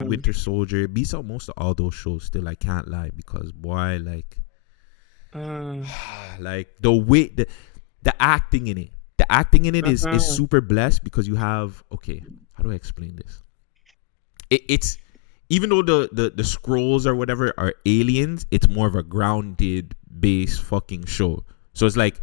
Winter Soldier beats out most of all those shows. Still, I can't lie because boy, Mm. like the way the acting in it, is super blessed because you have okay. How do I explain this? It's even though the scrolls or whatever are aliens, it's more of a grounded base fucking show. So it's like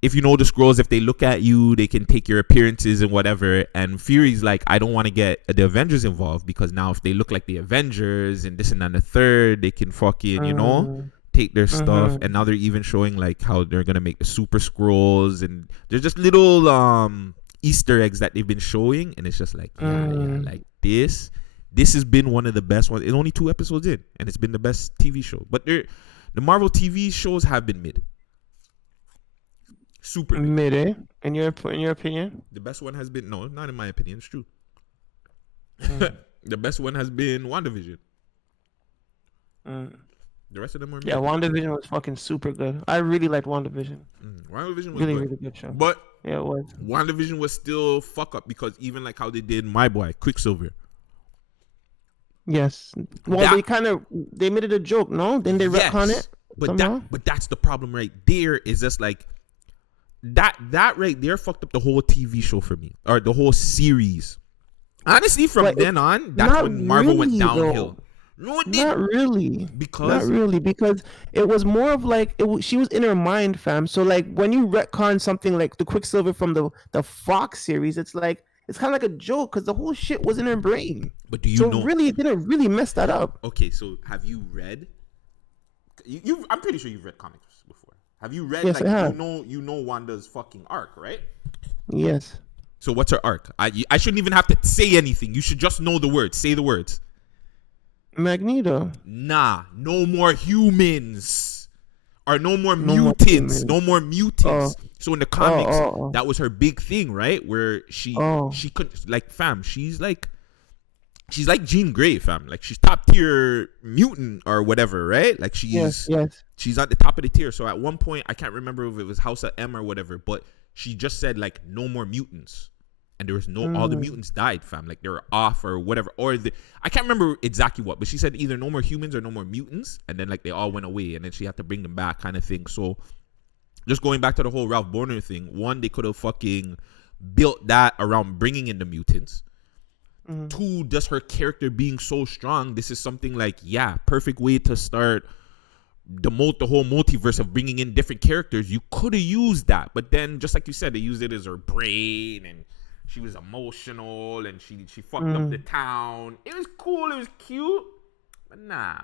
if you know the scrolls, if they look at you, they can take your appearances and whatever. And Fury's like, I don't want to get the Avengers involved because now if they look like the Avengers and this and that and the third, they can fucking, take their stuff. And now they're even showing like how they're gonna make the super scrolls, and there's just little Easter eggs that they've been showing, and it's just like, like this has been one of the best ones. It's only 2 episodes in, and it's been the best TV show. But the Marvel TV shows have been mid. Super mid, eh? In your opinion? The best one has been not in my opinion. It's true. The best one has been WandaVision. The rest of them were mid. Yeah, WandaVision was fucking super good. I really liked WandaVision. WandaVision was really, good. really good show. But yeah, it was. WandaVision was still fuck up because even like how they did my boy Quicksilver. Yes. Well, they made it a joke, no? Then they retcon it. But that's the problem right there. Is just like that right there fucked up the whole TV show for me, or the whole series. Honestly, from then on, that's when Marvel went downhill. No, it didn't. Not really. Because it was more of like she was in her mind, fam. So like when you retcon something like the Quicksilver from the Fox series, it's like it's kind of like a joke because the whole shit was in her brain. But do you know? Really, it didn't really mess that up. Okay, so have you read? I'm pretty sure you've read comics before. Have you read? Yes, like, I have. You know Wanda's fucking arc, right? Yes. So what's her arc? I shouldn't even have to say anything. You should just know the words. Say the words. Magneto. Nah, no more humans. Or no more mutants. No more mutants. So in the comics, that was her big thing, right? Where she could like fam, she's like Jean Grey, fam. Like she's top tier mutant or whatever, right? Like she's she's at the top of the tier. So at one point, I can't remember if it was House of M or whatever, but she just said like no more mutants. And there was all the mutants died, fam. Like they were off or whatever. Or I can't remember exactly what, but she said either no more humans or no more mutants. And then like they all went away, and then she had to bring them back, kind of thing. So just going back to the whole Ralph Bohner thing, one, they could have fucking built that around bringing in the mutants. Two, just her character being so strong. This is something like, perfect way to start the whole multiverse of bringing in different characters. You could have used that, but then just like you said, they used it as her brain, and she was emotional, and she fucked up the town. It was cool, it was cute, but nah.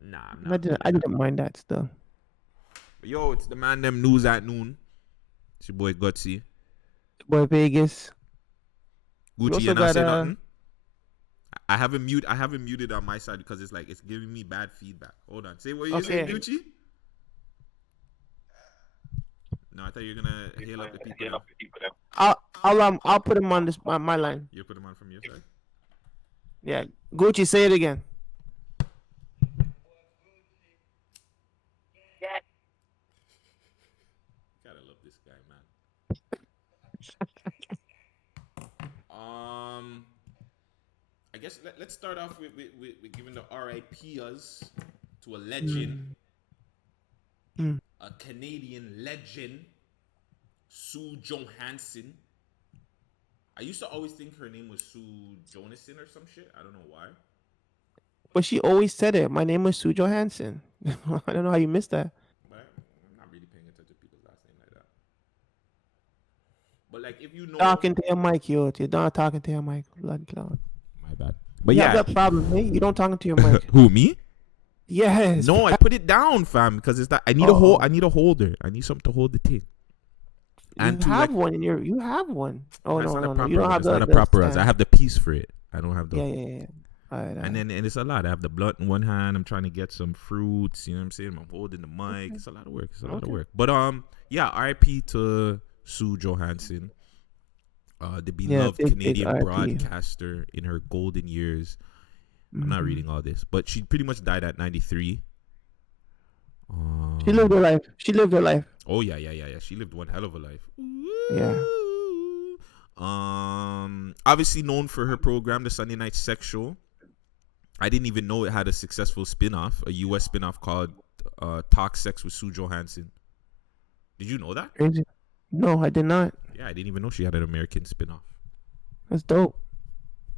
Nah, I didn't mind that still. But yo, it's the man them news at noon. It's your boy Guttzy. Boy Vagez. Gucci, you not say nothing? I haven't muted on my side because it's like it's giving me bad feedback. Hold on. Say what you saying, Gucci? No, I thought you were gonna hail up the people. I'll put him on my line. You put him on from your side? Yeah. Gucci, say it again. Gotta love this guy, man. I guess let's start off with giving the RIPs to a legend, a Canadian legend, Sue Johansson. I used to always think her name was Sue Jonason or some shit. I don't know why. But she always said it. My name was Sue Johansson. I don't know how you missed that. But I'm not really paying attention to people's last name like that. But like, if you know, talking to your mic, you're not talking to your mic. My bad. But you have that problem, hey? You don't talking to your mic. Who, me? Yes. No, I put it down, fam, because it's that I need I need a holder. I need something to hold the thing. And you have one. You have one. Oh no. You don't have not a proper. I have the piece for it. I don't have the. Yeah. All right. And it's a lot. I have the blunt in one hand. I'm trying to get some fruits. You know what I'm saying? I'm holding the mic. Okay. It's a lot of work. But RIP to Sue Johansson, the beloved Canadian broadcaster in her golden years. I'm not reading all this, but she pretty much died at 93. She lived her life. Oh yeah. She lived one hell of a life. Yeah. Obviously known for her program, the Sunday Night Sex Show. I didn't even know it had a successful spin-off, a US spin-off called Talk Sex with Sue Johansson. Did you know that? Crazy. No, I did not. Yeah, I didn't even know she had an American spin-off. That's dope.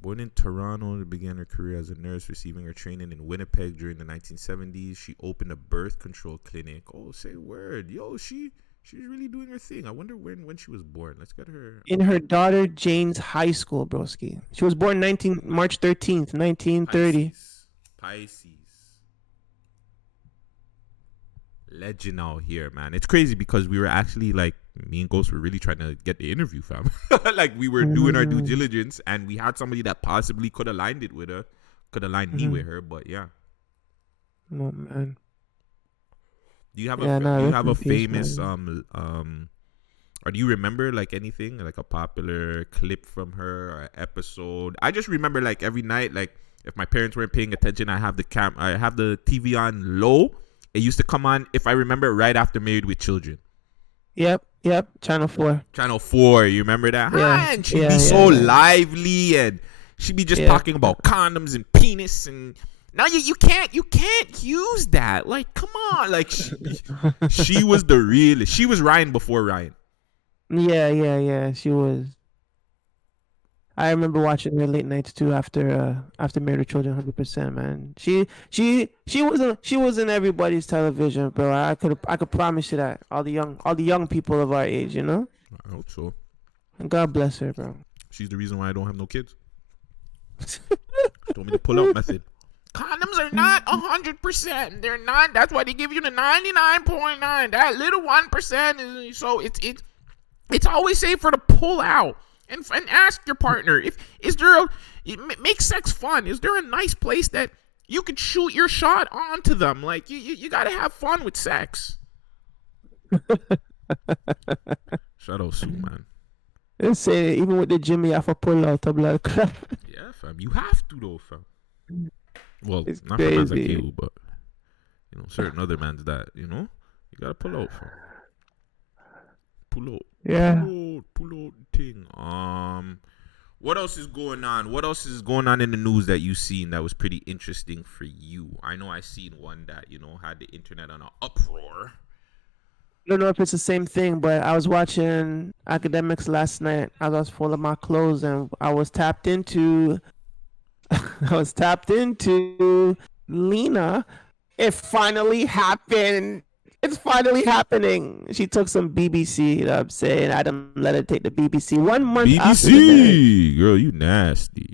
Born in Toronto, she began her career as a nurse, receiving her training in Winnipeg during the 1970s. She opened a birth control clinic. Oh, say word. Yo, she's really doing her thing. I wonder when she was born. Let's get her. In her daughter Jane's high school, broski. She was born March 13th, 1930. Pisces. Legend out here, man. It's crazy because we were actually like, me and Ghost were really trying to get the interview, fam. Like we were doing our due diligence and we had somebody that possibly could have lined it with her, could have lined me with her, but yeah. Oh man. Do you have a famous or do you remember like anything, like a popular clip from her or episode? I just remember like every night, like if my parents weren't paying attention, I have the TV on low. It used to come on, if I remember, right after Married with Children. Yep. Channel 4. Channel 4, you remember that? Yeah. And she'd be so lively, and she'd be just talking about condoms and penis, and now you can't use that. Like, come on, like she was the realest. She was Ryan before Ryan. Yeah. She was. I remember watching her late nights too after Married with Children, 100%, man. She was in everybody's television, bro. I could promise you that. All the young people of our age, you know? I hope so. And God bless her, bro. She's the reason why I don't have no kids. Told me the pull-out method. Condoms are not 100%. They're not. That's why they give you the 99.9. That little 1% is so it's always safe for the pull out. And ask your partner make sex fun. Is there a nice place that you could shoot your shot onto them? Like you gotta have fun with sex. Shout out Sue, man. They say even with the Jimmy, I have to pull out a blood crap. Yeah, fam. You have to though, fam. Well, it's not crazy. for mans like you, but certain other mans that you gotta pull out, fam. Pull out. Yeah. Pull out thing. What else is going on? What else is going on in the news that you've seen that was pretty interesting for you? I know I seen one that, had the internet on an uproar. I don't know if it's the same thing, but I was watching Academics last night as I was folding my clothes, and I was tapped into Lena. It finally happened. It's finally happening. She took some BBC, you know what I'm saying? Adam let her take the BBC 1 month after the marriage. Girl, you nasty.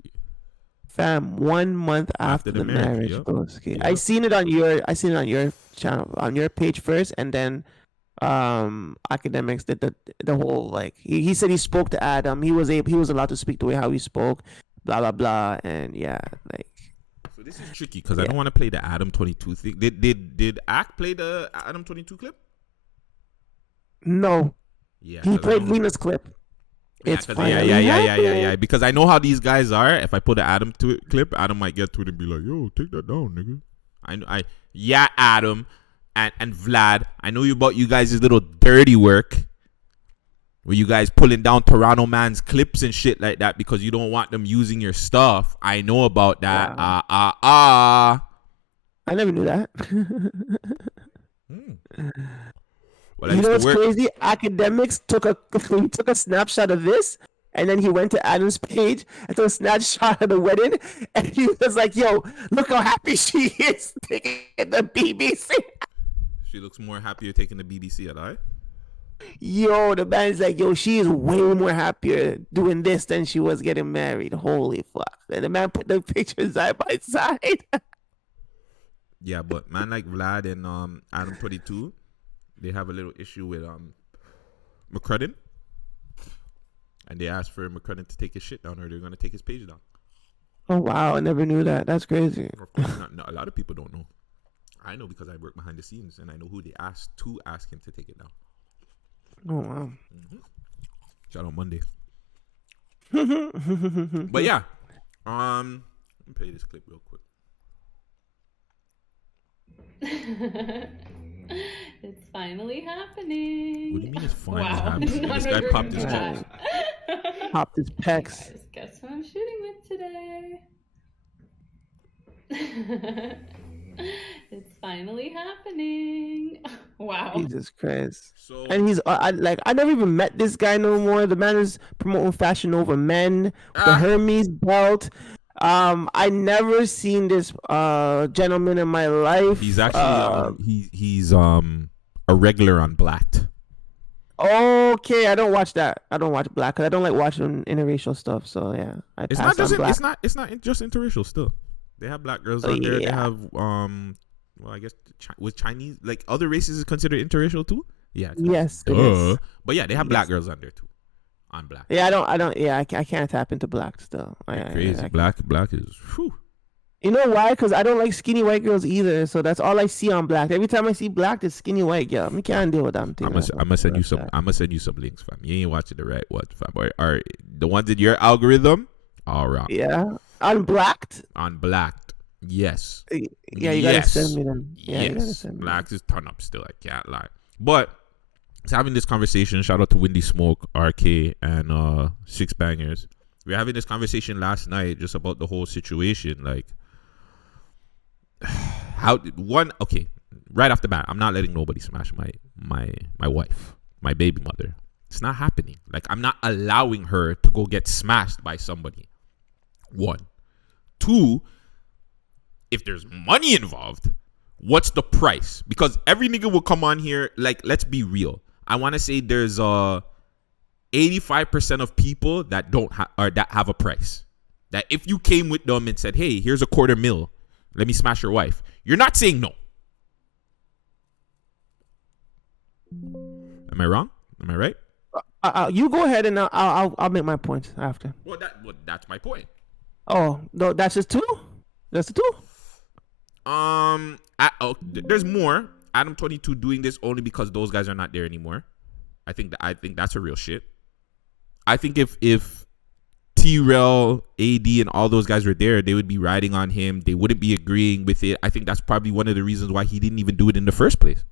Fam, 1 month after the marriage. Yep. I seen it on your channel, on your page first, and then Academics did the whole, like, he said he spoke to Adam. He was allowed to speak the way how he spoke, blah blah blah, and yeah, like. So this is tricky because I don't want to play the Adam 22 thing. Did Ack play the Adam 22 clip? No. Yeah. He played Lena's clip. It's fine. Yeah. Because I know how these guys are. If I put an Adam clip, Adam might get to it and be like, "Yo, take that down, nigga." Adam and Vlad. I know about you guys' little dirty work. Where you guys pulling down Toronto man's clips and shit like that because you don't want them using your stuff. I know about that. Wow. I never knew that. Well, you know what's crazy? Academics took a snapshot of this, and then he went to Adam's page and took a snapshot of the wedding, and he was like, "Yo, look how happy she is taking the BBC." She looks more happier taking the BBC at I. Yo, the man's like, yo, she is way more happier doing this than she was getting married. Holy fuck. And the man put the pictures side by side. Yeah, but man like Vlad and Adam 22, they have a little issue with McCrudden. And they asked for McCrudden to take his shit down, or they're going to take his page down. Oh, wow. I never knew that. That's crazy. Of course not, a lot of people don't know. I know because I work behind the scenes, and I know who they asked to ask him to take it down. Oh, wow. Mm-hmm. Shout out Monday. But yeah. Let me play this clip real quick. It's finally happening. What do you mean it's finally Wow. happening? This guy popped his chest. Popped his pecs. Guys, guess what I'm shooting with today? It's finally happening. Wow. Jesus Christ. So, And he's I never even met this guy no more. The man is promoting fashion over men. The Hermes belt. I never seen this gentleman in my life. he's actually he's a regular on Blacked. Okay, I don't watch that. I don't watch Black because I don't like watching interracial stuff. So yeah, It's not just interracial still. They have black girls on there. They have well, I guess with Chinese, like other races is considered interracial too. Yeah. Yes. It is. But yeah, they have black girls on there too. On Black. Yeah, I don't. Yeah, I can't tap into Black still. Crazy. Black is. Whew. You know why? Because I don't like skinny white girls either. So that's all I see on Black. Every time I see Black, it's skinny white girl. I can't deal with them. I'm gonna send you some. I'm gonna send you some links, fam. You ain't watching the right ones, fam. Or the ones in your algorithm. All right. Yeah. On Blacked. On Blacked. Yes. Yeah, you gotta send me them. Yeah, yes. You gotta send me Blacked is turn up still. I can't lie. But it's having this conversation. Shout out to Windy Smoke, RK, and Six Bangers. We were having this conversation last night just about the whole situation. Like, okay, right off the bat, I'm not letting nobody smash my wife, my baby mother. It's not happening. Like, I'm not allowing her to go get smashed by somebody. 1. 2, if there's money involved, what's the price? Because every nigga will come on here, like, let's be real. I want to say there's 85% of people that don't that have a price. That if you came with them and said, "Hey, here's $250,000, let me smash your wife," you're not saying no. Am I wrong? Am I right? You go ahead and I'll make my point after. Well, that's my point. Oh no, that's just 2. That's the 2. There's more. Adam 22 doing this only because those guys are not there anymore. I think that's a real shit. I think if T-Rel, AD, and all those guys were there, they would be riding on him. They wouldn't be agreeing with it. I think that's probably one of the reasons why he didn't even do it in the first place.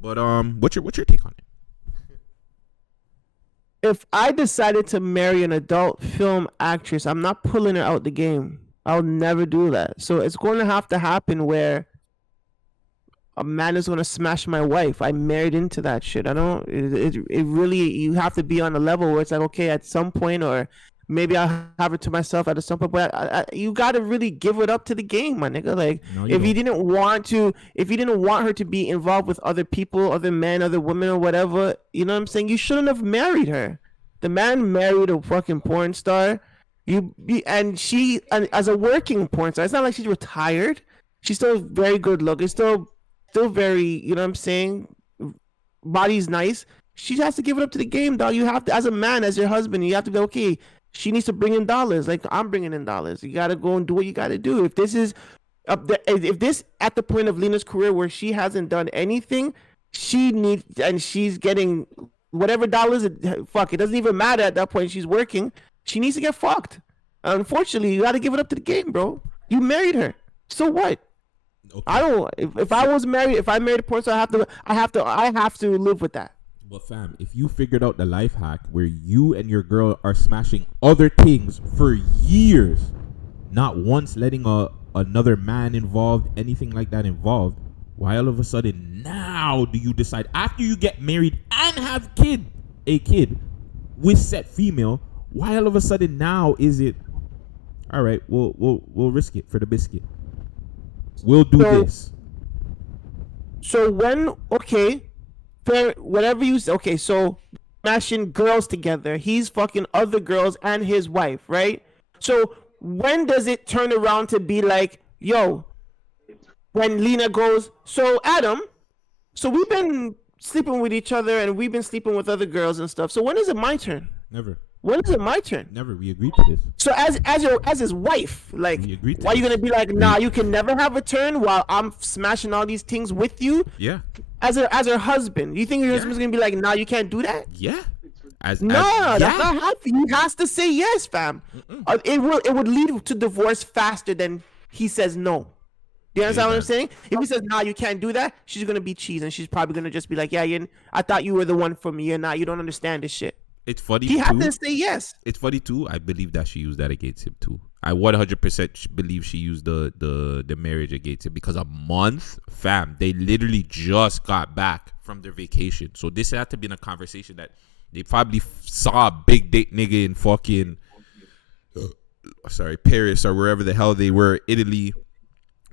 But what's your take on it? If I decided to marry an adult film actress, I'm not pulling her out the game. I'll never do that. So it's going to have to happen where a man is going to smash my wife. I married into that shit. I don't. It really. You have to be on a level where it's like, okay, at some point, or maybe I'll have it to myself at some point. But you got to really give it up to the game, my nigga. Like, no, if you didn't want her to be involved with other people, other men, other women, or whatever, you know what I'm saying? You shouldn't have married her. The man married a fucking porn star. She as a working porn star. It's not like she's retired. She's still very good looking. Still very, you know what I'm saying? Body's nice. She has to give it up to the game, dog. You have to, as a man, as your husband, you have to be okay. She needs to bring in dollars, like I'm bringing in dollars. You gotta go and do what you gotta do. If this is if this at the point of Lena's career where she hasn't done anything, she needs, and she's getting whatever dollars. Fuck, it doesn't even matter at that point. She's working. She needs to get fucked. Unfortunately, you got to give it up to the game, bro. You married her. So what? Okay. I don't. If I was married, if I married a person, I have to live with that. But fam, if you figured out the life hack where you and your girl are smashing other things for years, not once letting another man involved, anything like that involved, why all of a sudden now do you decide after you get married and have a kid with said female? Why all of a sudden now is it all right? We'll risk it for the biscuit. We'll do this. So whatever you say. Okay, so smashing girls together. He's fucking other girls and his wife, right? So when does it turn around to be like, yo? When Lena goes, so Adam, so we've been sleeping with each other and we've been sleeping with other girls and stuff. So when is it my turn? Never. When is it my turn? Never. We agreed to this. So as his wife, like, why are you gonna be like, nah, you can never have a turn while I'm smashing all these things with you? Yeah. As her husband, you think your husband's gonna be like, nah, you can't do that? Yeah. That's not happening. He has to say yes, fam. It would lead to divorce faster than he says no. Do you understand what I'm saying? If he says, nah, you can't do that, she's going to be cheese, and she's probably going to just be like, yeah, I thought you were the one for me. You're not. You don't understand this shit. It's funny, he had to say yes. It's funny, too. I believe that she used that against him, too. I 100% believe she used the marriage against him because a month, fam, they literally just got back from their vacation. So this had to be in a conversation that they probably saw a big dick nigga in fucking, Paris or wherever the hell they were, Italy.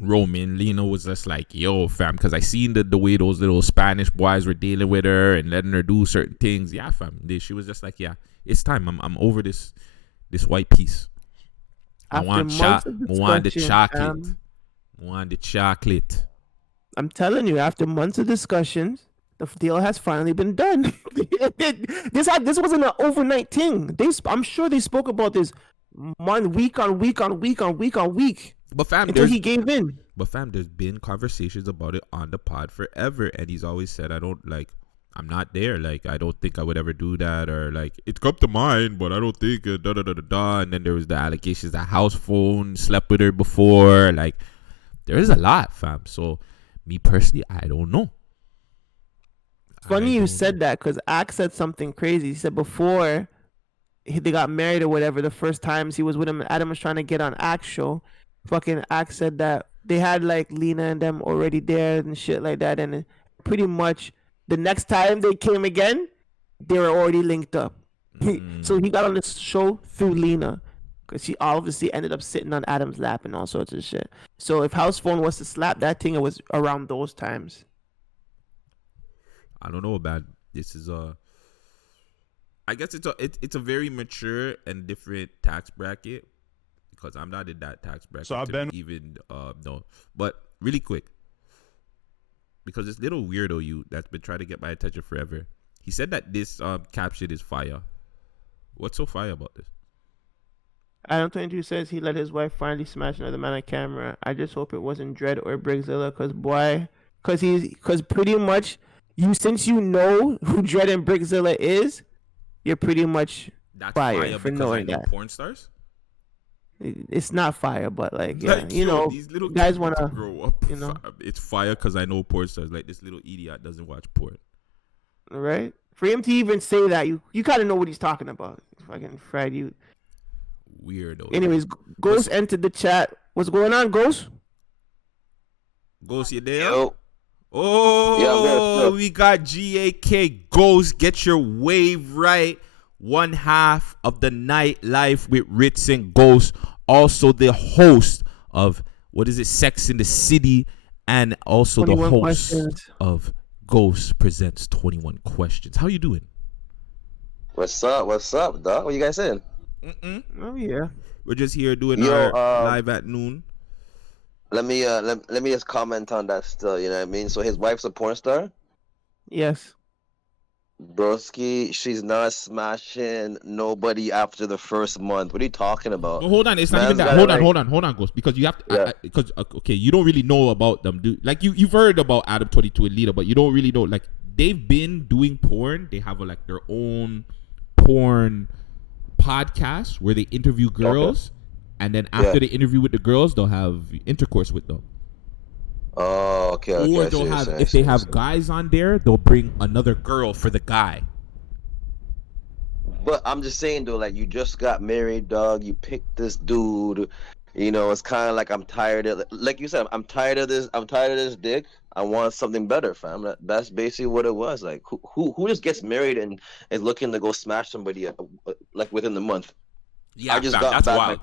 Roman. Lena was just like, yo, fam, because I seen the way those little Spanish boys were dealing with her and letting her do certain things. Yeah, fam. She was just like, yeah, it's time. I'm over this white piece. I want the chocolate. I want the chocolate. I'm telling you, after months of discussions, the deal has finally been done. This wasn't an overnight thing. I'm sure they spoke about this week on week. But fam, until he gave in. But fam, there's been conversations about it on the pod forever, and he's always said, I'm not there. Like, I don't think I would ever do that, or like, it's come to mind, but I don't think And then there was the allegations that house phone slept with her before. Like, there is a lot, fam. So, me personally, I don't know. Funny you said that, because Axe said something crazy. He said before they got married or whatever, the first times he was with him, Adam was trying to get on Axe show. Fucking Axe said that they had like Lena and them already there and shit like that, and pretty much the next time they came again, they were already linked up. So he got on this show through Lena, because she obviously ended up sitting on Adam's lap and all sorts of shit. So if house phone was to slap that thing, it was around those times. I don't know about this. I guess it's a very mature and different tax bracket. Because I'm not in that tax bracket. So I've been even no. But really quick, because this little weirdo that's been trying to get my attention forever. He said that this caption is fire. What's so fire about this? Adam 22 says he let his wife finally smash another man on camera. I just hope it wasn't Dread or Brigzilla, because pretty much since you know who Dread and Brigzilla is, you're pretty much fire for knowing that. Porn stars. It's not fire, but like, yeah, like, these little guys want to grow up. It's fire because I know porn stars. Like, this little idiot doesn't watch porn. Right? For him to even say that, you kind of know what he's talking about. Fucking fried you. Weirdo. Anyways, Ghost entered the chat. What's going on, Ghost? Ghost, you there? Yo. Oh, yeah, we got GAK Ghost. Get your wave right. One half of the night live with Ritz and Ghost, also the host of Sex in the City, and also the host of Ghost Presents 21 Questions. How you doing? What's up, dog? What you guys saying? Oh yeah, we're just here doing our live at noon. Let me just comment on that still. You know what I mean? So his wife's a porn star. Yes. Broski, she's not smashing nobody after the first month. What are you talking about? Well, hold on, it's not even that. Hold on, Ghost, because you have to. Because okay, you don't really know about them, dude. Like you've heard about Adam 22 and Lita, but you don't really know. Like, they've been doing porn. They have like their own porn podcast where they interview girls, and then after they interview with the girls, they'll have intercourse with them. Oh, okay. Or they'll have, if they have guys on there, they'll bring another girl for the guy. But I'm just saying though, like, you just got married, dog. You picked this dude. You know, it's kind of like I'm tired of, like you said, I'm tired of this. I'm tired of this dick. I want something better, fam. That's basically what it was. Like, who just gets married and is looking to go smash somebody like within the month? Yeah, I just got back. Wild.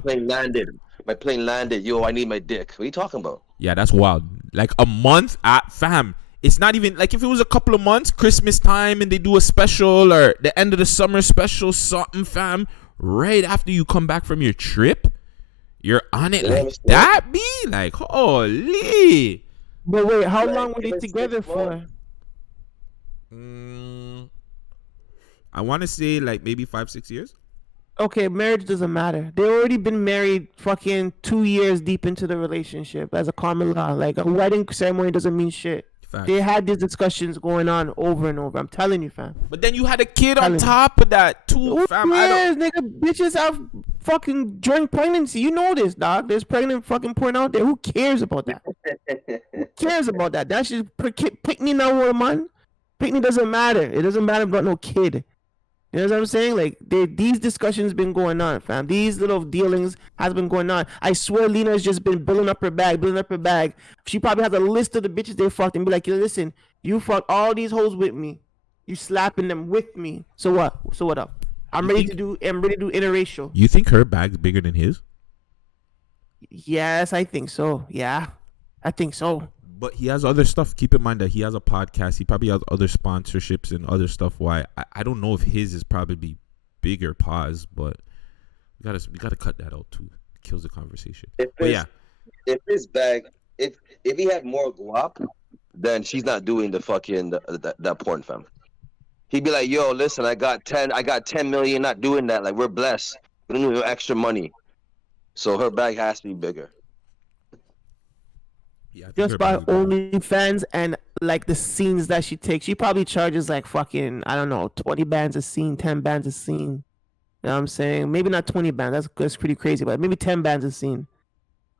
My plane landed. Yo, I need my dick. What are you talking about? Yeah, that's wild. Like a month at fam. It's not even like if it was a couple of months, Christmas time, and they do a special or the end of the summer special, something, fam. Right after you come back from your trip, you're on it like that. Be like, holy. But wait, how long were they together for? I want to say like maybe 5-6 years. Okay, marriage doesn't matter. They already been married fucking 2 years deep into the relationship as a common law. Like, a wedding ceremony doesn't mean shit. Fact. They had these discussions going on over and over. I'm telling you, fam. But then you had a kid on top of that too, fam. Yes, nigga, bitches have fucking during pregnancy. You know this, dog. There's pregnant fucking porn out there. Who cares about that? Who cares about that? That shit pick me now, man. Pick me doesn't matter. It doesn't matter about no kid. You know what I'm saying? Like these discussions been going on, fam. These little dealings has been going on. I swear, Lena's just been building up her bag. She probably has a list of the bitches they fucked and be like, yo, listen, you fucked all these hoes with me. You slapping them with me. So what? So what up? I'm ready to do interracial. You think her bag's bigger than his? Yes, I think so. Yeah, I think so. But he has other stuff. Keep in mind that he has a podcast. He probably has other sponsorships and other stuff. Why I don't know if his is probably bigger. Pause, but we gotta cut that out too. It kills the conversation. If his bag, if he had more guap, then she's not doing the fucking that porn, fam. He'd be like, yo, listen, I got 10 million, not doing that. Like, we're blessed. We don't need no extra money. So her bag has to be bigger. Yeah, just by OnlyFans and like the scenes that she takes. She probably charges like fucking, I don't know, 20 bands a scene, 10 bands a scene. You know what I'm saying? Maybe not 20 bands. That's pretty crazy, but maybe 10 bands a scene. You know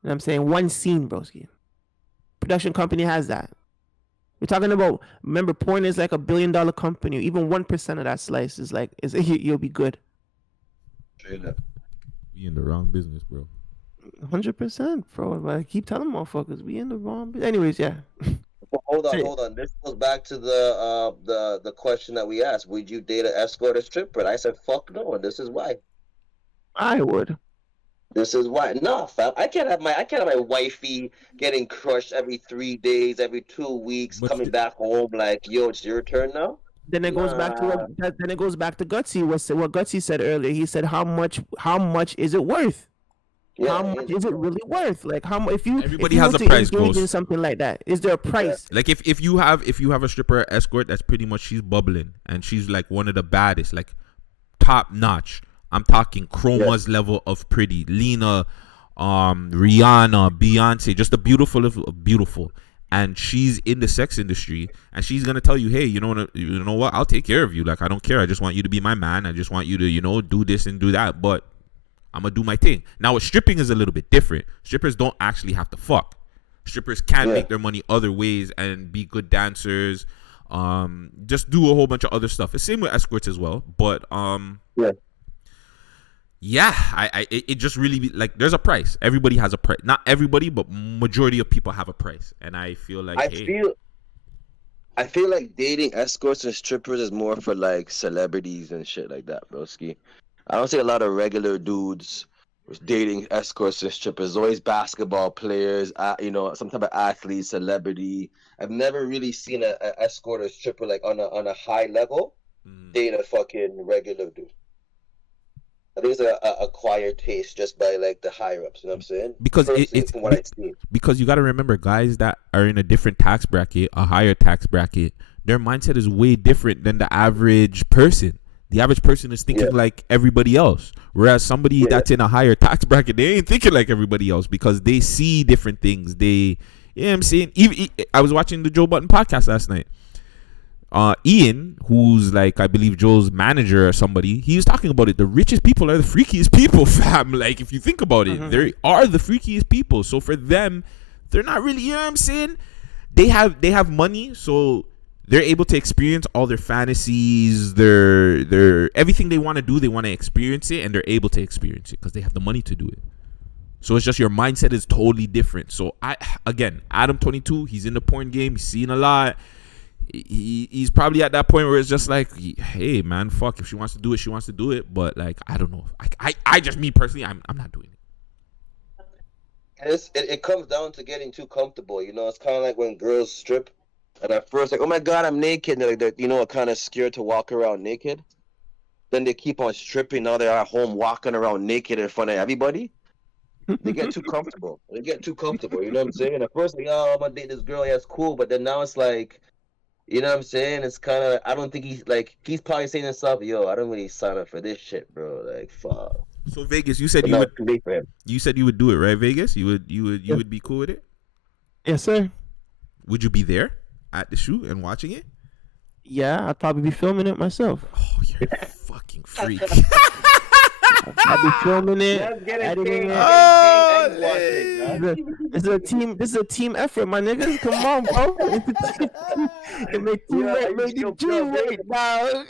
what I'm saying? One scene, broski. Production company has that. We're talking about, remember, porn is like $1 billion company. Even 1% of that slice is like, you'll be good. Straight up. You in the wrong business, bro. 100%, bro. I keep telling motherfuckers, we in the wrong business. Anyways, yeah. Well, hold on. This goes back to the question that we asked. Would you date an escort or stripper? And I said, fuck no, and this is why. I would. This is why. No, fam. I can't have my wifey getting crushed every 3 days, every 2 weeks, coming back home like, yo, it's your turn now. Then it goes back to Guttzy. What Guttzy said earlier. He said, how much is it worth? Yeah, how much is it really worth? Like how if you everybody has a price, in something like that. Is there a price? Like if you have a stripper escort, that's pretty much she's bubbling and she's like one of the baddest, like top notch. I'm talking Chroma's level of pretty. Lena, Rihanna, Beyonce, just a beautiful. And she's in the sex industry, and she's gonna tell you, hey, you know what? I'll take care of you. Like I don't care. I just want you to be my man. I just want you to do this and do that. But I'm gonna do my thing. Now, with stripping is a little bit different. Strippers don't actually have to fuck. Strippers can make their money other ways and be good dancers. Just do a whole bunch of other stuff. The same with escorts as well. But it just really like there's a price. Everybody has a price. Not everybody, but majority of people have a price. And I feel like I feel like dating escorts and strippers is more for like celebrities and shit like that, broski. I don't see a lot of regular dudes dating escorts and strippers. There's always basketball players, some type of athlete, celebrity. I've never really seen an escort or stripper like on a high level date a fucking regular dude. I think it's an acquired taste just by like the higher ups. You know what I'm saying? Because because you got to remember, guys that are in a different tax bracket, a higher tax bracket, their mindset is way different than the average person. The average person is thinking like everybody else, whereas somebody that's in a higher tax bracket, they ain't thinking like everybody else because they see different things. You know what I'm saying? I was watching the Joe Budden podcast last night. Ian, who's like I believe Joe's manager or somebody, he was talking about it. The richest people are the freakiest people, fam. Like if you think about it, they are the freakiest people. So for them, they're not really. You know what I'm saying? They have money, so they're able to experience all their fantasies, their everything they want to do. They want to experience it, and they're able to experience it because they have the money to do it. So it's just your mindset is totally different. So Adam 22, he's in the porn game. He's seen a lot. He's probably at that point where it's just like, hey man, fuck, if she wants to do it, she wants to do it. But like, I don't know. I just me personally, I'm not doing it. It comes down to getting too comfortable. It's kind of like when girls strip. And at first, like, oh my God, I'm naked. And they're kind of scared to walk around naked. Then they keep on stripping. Now they're at home walking around naked in front of everybody. They get too comfortable. You know what I'm saying? At first, like, oh, I'm going to date this girl. Yeah, it's cool. But then now it's like, you know what I'm saying? It's kind of, I don't think he's probably saying to himself, yo, I don't really sign up for this shit, bro. Like, fuck. So Vagez, you said you said you would do it, right, Vagez? You would be cool with it? Yes, sir. Would you be there at the shoot and watching it? Yeah, I'd probably be filming it myself. Oh, you're a fucking freak. I'll be filming it, Let's get it, editing King. it. Get it, King, and watch it, man. This is a team. This is a team effort, my niggas. Come on, bro. It may teamwork make the dream work, dog.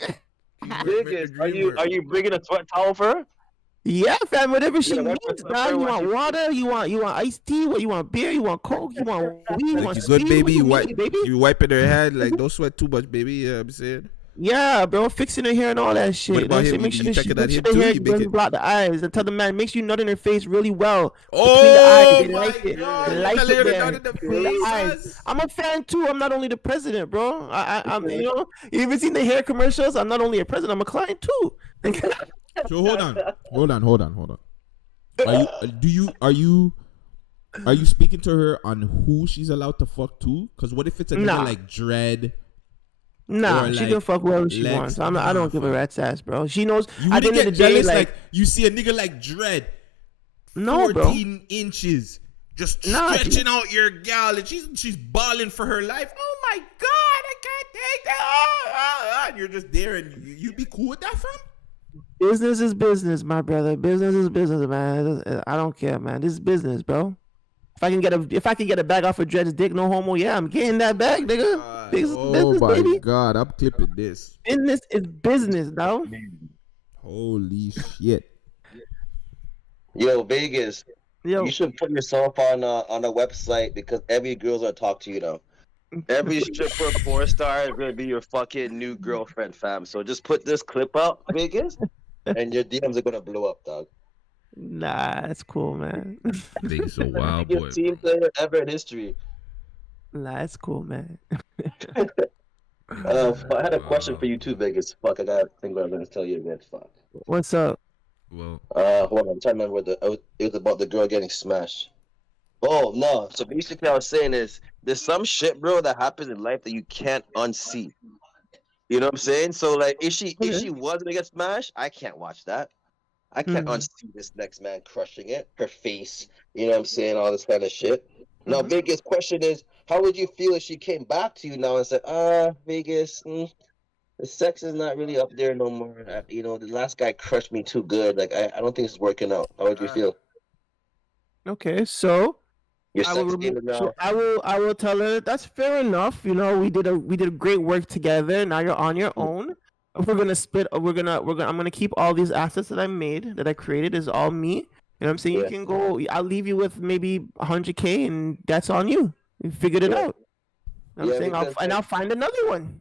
Vagez, are you bringing a sweat towel for her? Yeah, fam. Whatever she Yeah, needs, dog. You want water? You want iced tea? What you want? Beer? You want Coke? You want weed? You Like want you good, speed? baby. What You need, baby? you wiping her head. Like don't sweat too much, baby. You know what I'm saying? Yeah, bro, fixing her hair and all that shit. What about That shit, him? make You sure checking she that make sure him the too? hair You make doesn't it- block the eyes. And tell the man, make sure you nut in her face really well. Between the Oh eyes. They my like it. God! They You like telling it her to there. nut in the Between the eyes. face? I'm a fan too. I'm not only the president, bro. I'm you know, you ever seen the hair commercials? I'm not only a president, I'm a client too. So hold on. Are you speaking to her on who she's allowed to fuck to? Because what if it's a nigga Nah. like Dread? Nah, Or she like can fuck whoever she Lex. wants. I don't give a rat's ass, bro. She knows. You At the wouldn't end of get the day, jealous like, like you see a nigga like Dread, no, bro. 14 inches, just Nah, stretching out your gal, and she's balling for her life. Oh my God, I can't take that. And you're just there, and you'd be cool with that, fam? Business is business, my brother. Business is business, man. I don't care, man. This is business, bro. If I can get a bag off of Dred's dick, no homo, yeah, I'm getting that bag, nigga. Business, baby. God, I'm clipping this. Business is business, dog. Holy shit. Yo, Vegas, Yo, you should put yourself on a website because every girl's gonna talk to you now. Every stripper, porn star is gonna be your fucking new girlfriend, fam. So just put this clip out, Vegas, and your DMs are gonna blow up, dog. nah, that's cool, man. Nigga's a wild boy. Biggest team player ever in history. Nah, that's cool, man. I had a question for you too, Vegas. Fuck, I got a thing I'm gonna tell you again. Fuck. What's up? Well, Hold on, I'm trying to remember it was about the girl getting smashed. Oh no! So basically, I was saying is there's some shit, bro, that happens in life that you can't unsee. You know what I'm saying? So like, if she was gonna get smashed, I can't watch that. I can't unsee this next man crushing it, her face. You know what I'm saying? All this kind of shit. Now, Vegas, question is, how would you feel if she came back to you now and said, Vegas, the sex is not really up there no more. You know, the last guy crushed me too good. Like, I don't think it's working out. How would you feel? Okay, so Your I sex will, game is now. so I will tell her that's fair enough. You know, we did great work together. Now you're on your own. We're gonna split. I'm gonna keep all these assets that I made, that I created, is all me. You know what I'm saying? Yeah. You can go. I'll leave you with maybe 100K, and that's on you. You figured it Yeah. out. You know what I'm saying? because, I'll find another one.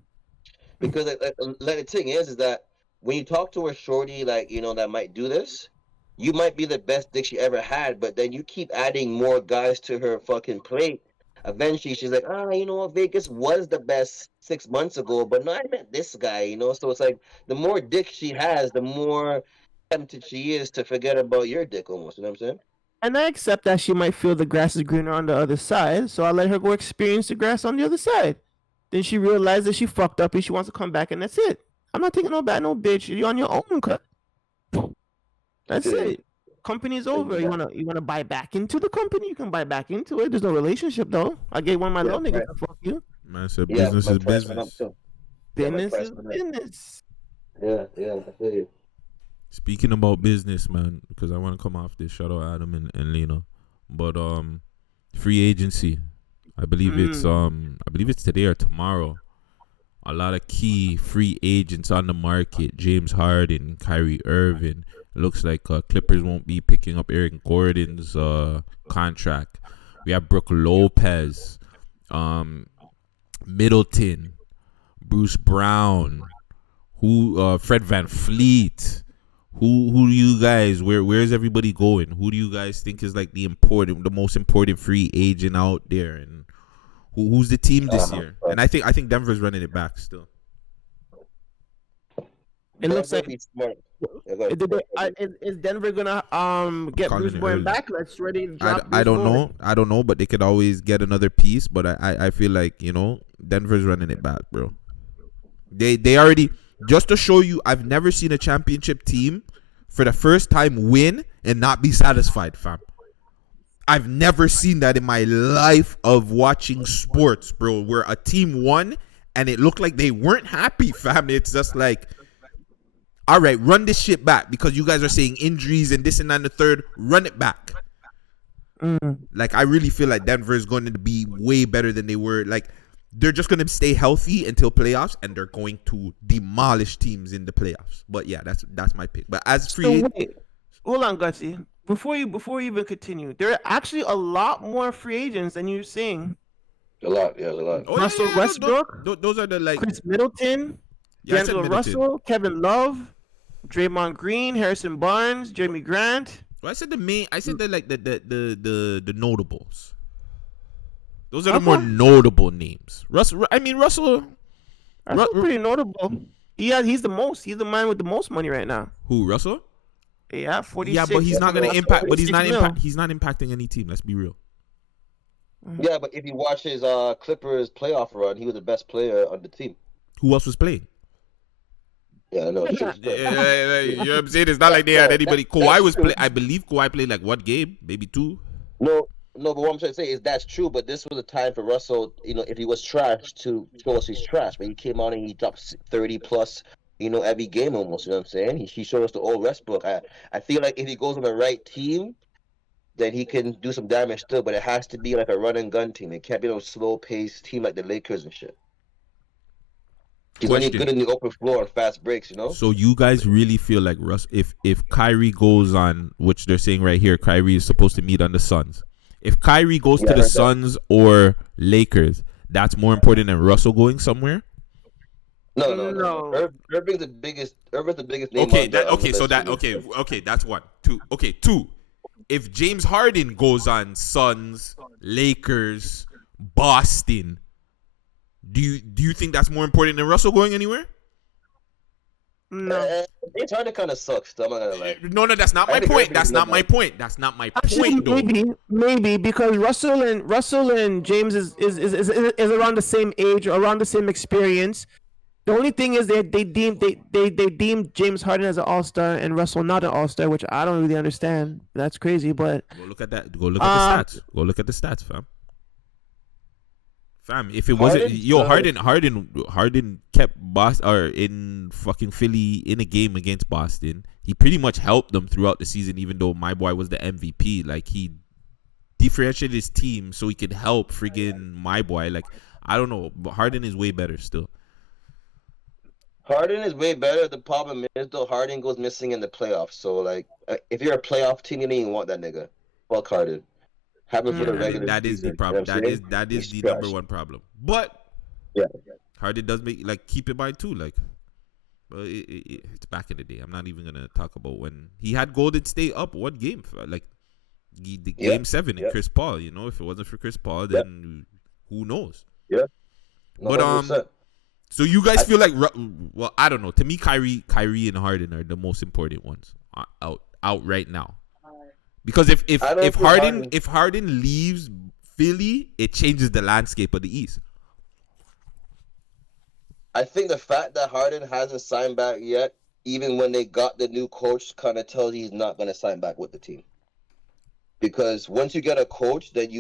because the thing is that when you talk to a shorty, like, you know, that might do this, you might be the best dick she ever had, but then you keep adding more guys to her fucking plate. Eventually, she's like, you know what, Vegas was the best 6 months ago, but no, I met this guy, you know? So it's like, the more dick she has, the more tempted she is to forget about your dick almost, you know what I'm saying? And I accept that she might feel the grass is greener on the other side, so I'll let her go experience the grass on the other side. Then she realizes that she fucked up and she wants to come back, and that's it. I'm not taking no back, no bitch. You're on your own, cut. That's it. Company's over. You wanna buy back into the company? You can buy back into it. There's no relationship though. I gave one of my little niggas to fuck you. man said Yeah, business my is price went up business. too. Business my is price went up. business. Yeah, I feel you. Speaking about business, man, because I want to come off this. Shout out Adam and Lena, but free agency. I believe it's today or tomorrow. A lot of key free agents on the market: James Harden, Kyrie Irving. It looks like Clippers won't be picking up Eric Gordon's contract. We have Brook Lopez, Middleton, Bruce Brown, Fred VanVleet. Who do you guys? Where's everybody going? Who do you guys think is like the most important free agent out there? And who's the team this year? And I think Denver's running it back still. It looks like smart. is Denver gonna get Calling Bruce it Bowen early. back? Let's ready to drop. I don't Bruce know. I don't know, but they could always get another piece. But I feel like, you know, Denver's running it back, bro. They already, just to show you, I've never seen a championship team for the first time win and not be satisfied, fam. I've never seen that in my life of watching sports, bro, where a team won and it looked like they weren't happy, fam. It's just like, all right, run this shit back because you guys are saying injuries and this and that and the third. Run it back. Like, I really feel like Denver is going to be way better than they were. Like, they're just going to stay healthy until playoffs, and they're going to demolish teams in the playoffs. But yeah, that's my pick. But as free, hold on, Gutsy. Before you even continue, there are actually a lot more free agents than you're saying. A lot, yeah, a lot. Oh, Russell Westbrook, those are the like Chris Middleton, D'Angelo Russell, Kevin Love, Draymond Green, Harrison Barnes, Jeremy Grant. Well, I said the notables. Those are the more notable names. Russell's pretty notable. He's the most. He's the man with the most money right now. Who, Russell? Yeah, 46. Yeah, but he's not going to impact. But he's not impacting any team. Let's be real. Yeah, but if you watch his Clippers playoff run, he was the best player on the team. Who else was playing? Yeah, I know. You know what I'm saying? It's not like they had anybody. Kawhi was playing. I believe Kawhi played like what game? Maybe 2. No, but what I'm trying to say is that's true. But this was a time for Russell, if he was trash, to show us he's trash. But he came out and he dropped 30 plus, every game almost. You know what I'm saying? He showed us the old Westbrook. I feel like if he goes on the right team, then he can do some damage still. But it has to be like a run and gun team. It can't be no slow paced team like the Lakers and shit. He's only good in the open floor and fast breaks, So you guys really feel like if Kyrie goes on, which they're saying right here, Kyrie is supposed to meet on the Suns. If Kyrie goes to the Suns or Lakers, that's more important than Russell going somewhere? No. Irving's the biggest name. Okay, that's one. Two. If James Harden goes on Suns, Lakers, Boston, do you think that's more important than Russell going anywhere? No. James Harden kind of sucks. So I'm not gonna lie. No, that's not my point. That's not my point. Actually, maybe because Russell and James is around the same age, around the same experience. The only thing is they deemed James Harden as an all-star and Russell not an all-star, which I don't really understand. That's crazy, but go look at that. Go look at the stats. Go look at the stats, fam. Fam, if it wasn't Harden kept in fucking Philly in a game against Boston. He pretty much helped them throughout the season, even though my boy was the MVP. Like, he differentiated his team so he could help friggin' my boy. Like, I don't know, but Harden is way better still. Harden is way better. The problem is, though, Harden goes missing in the playoffs. So, like, if you're a playoff team, you don't even want that nigga. Fuck Harden. Have him for the regular that is season. the problem. That is He's the trash. number one problem. But yeah, Harden does keep in mind too. Like, but it's back in the day. I'm not even gonna talk about when he had Golden State up one game, game 7 and Chris Paul. If it wasn't for Chris Paul, then who knows? Yeah. 100%. But so you guys feel like, well, I don't know. To me, Kyrie and Harden are the most important ones out right now. Because if Harden leaves Philly, it changes the landscape of the East. I think the fact that Harden hasn't signed back yet, even when they got the new coach, kind of tells you he's not going to sign back with the team. Because once you get a coach, then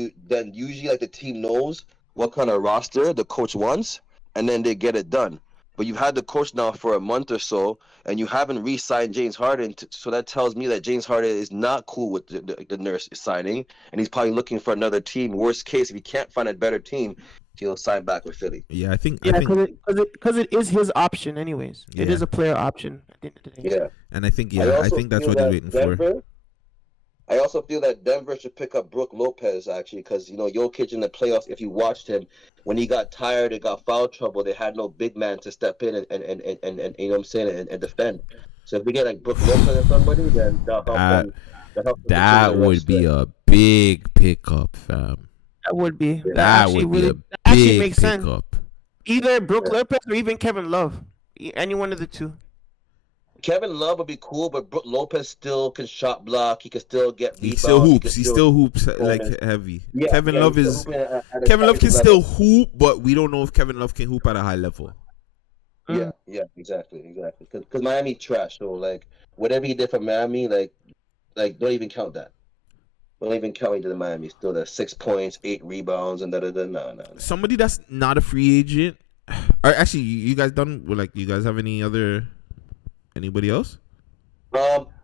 usually like the team knows what kind of roster the coach wants, and then they get it done. But you've had the coach now for a month or so, and you haven't re-signed James Harden. So that tells me that James Harden is not cool with the Nurse signing, and he's probably looking for another team. Worst case, if he can't find a better team, he'll sign back with Philly. Yeah, I think because it is his option, anyways. Yeah. It is a player option at the end of the day. Yeah, and I think that's what he's waiting for. I also feel that Denver should pick up Brook Lopez, actually, because, Jokic in the playoffs, if you watched him, when he got tired and got foul trouble, they had no big man to step in and you know what I'm saying, and defend. So if we get like Brook Lopez or somebody, then that would be a big pickup, fam. That would be. Yeah. That would be a big makes pickup. Sense. Either Brook Lopez or even Kevin Love. Any one of the two. Kevin Love would be cool, but Brook Lopez still can shot block. He can still get rebounds. He still hoops like heavy. Yeah, Kevin Love can still hoop, but we don't know if Kevin Love can hoop at a high level. Yeah, exactly. Because Miami trash. So like whatever he did for Miami, like don't even count that. Don't even count into the Miami. Still, that's 6 points, 8 rebounds, and No. Somebody that's not a free agent. Or actually, you guys done? You guys have any other Anybody else?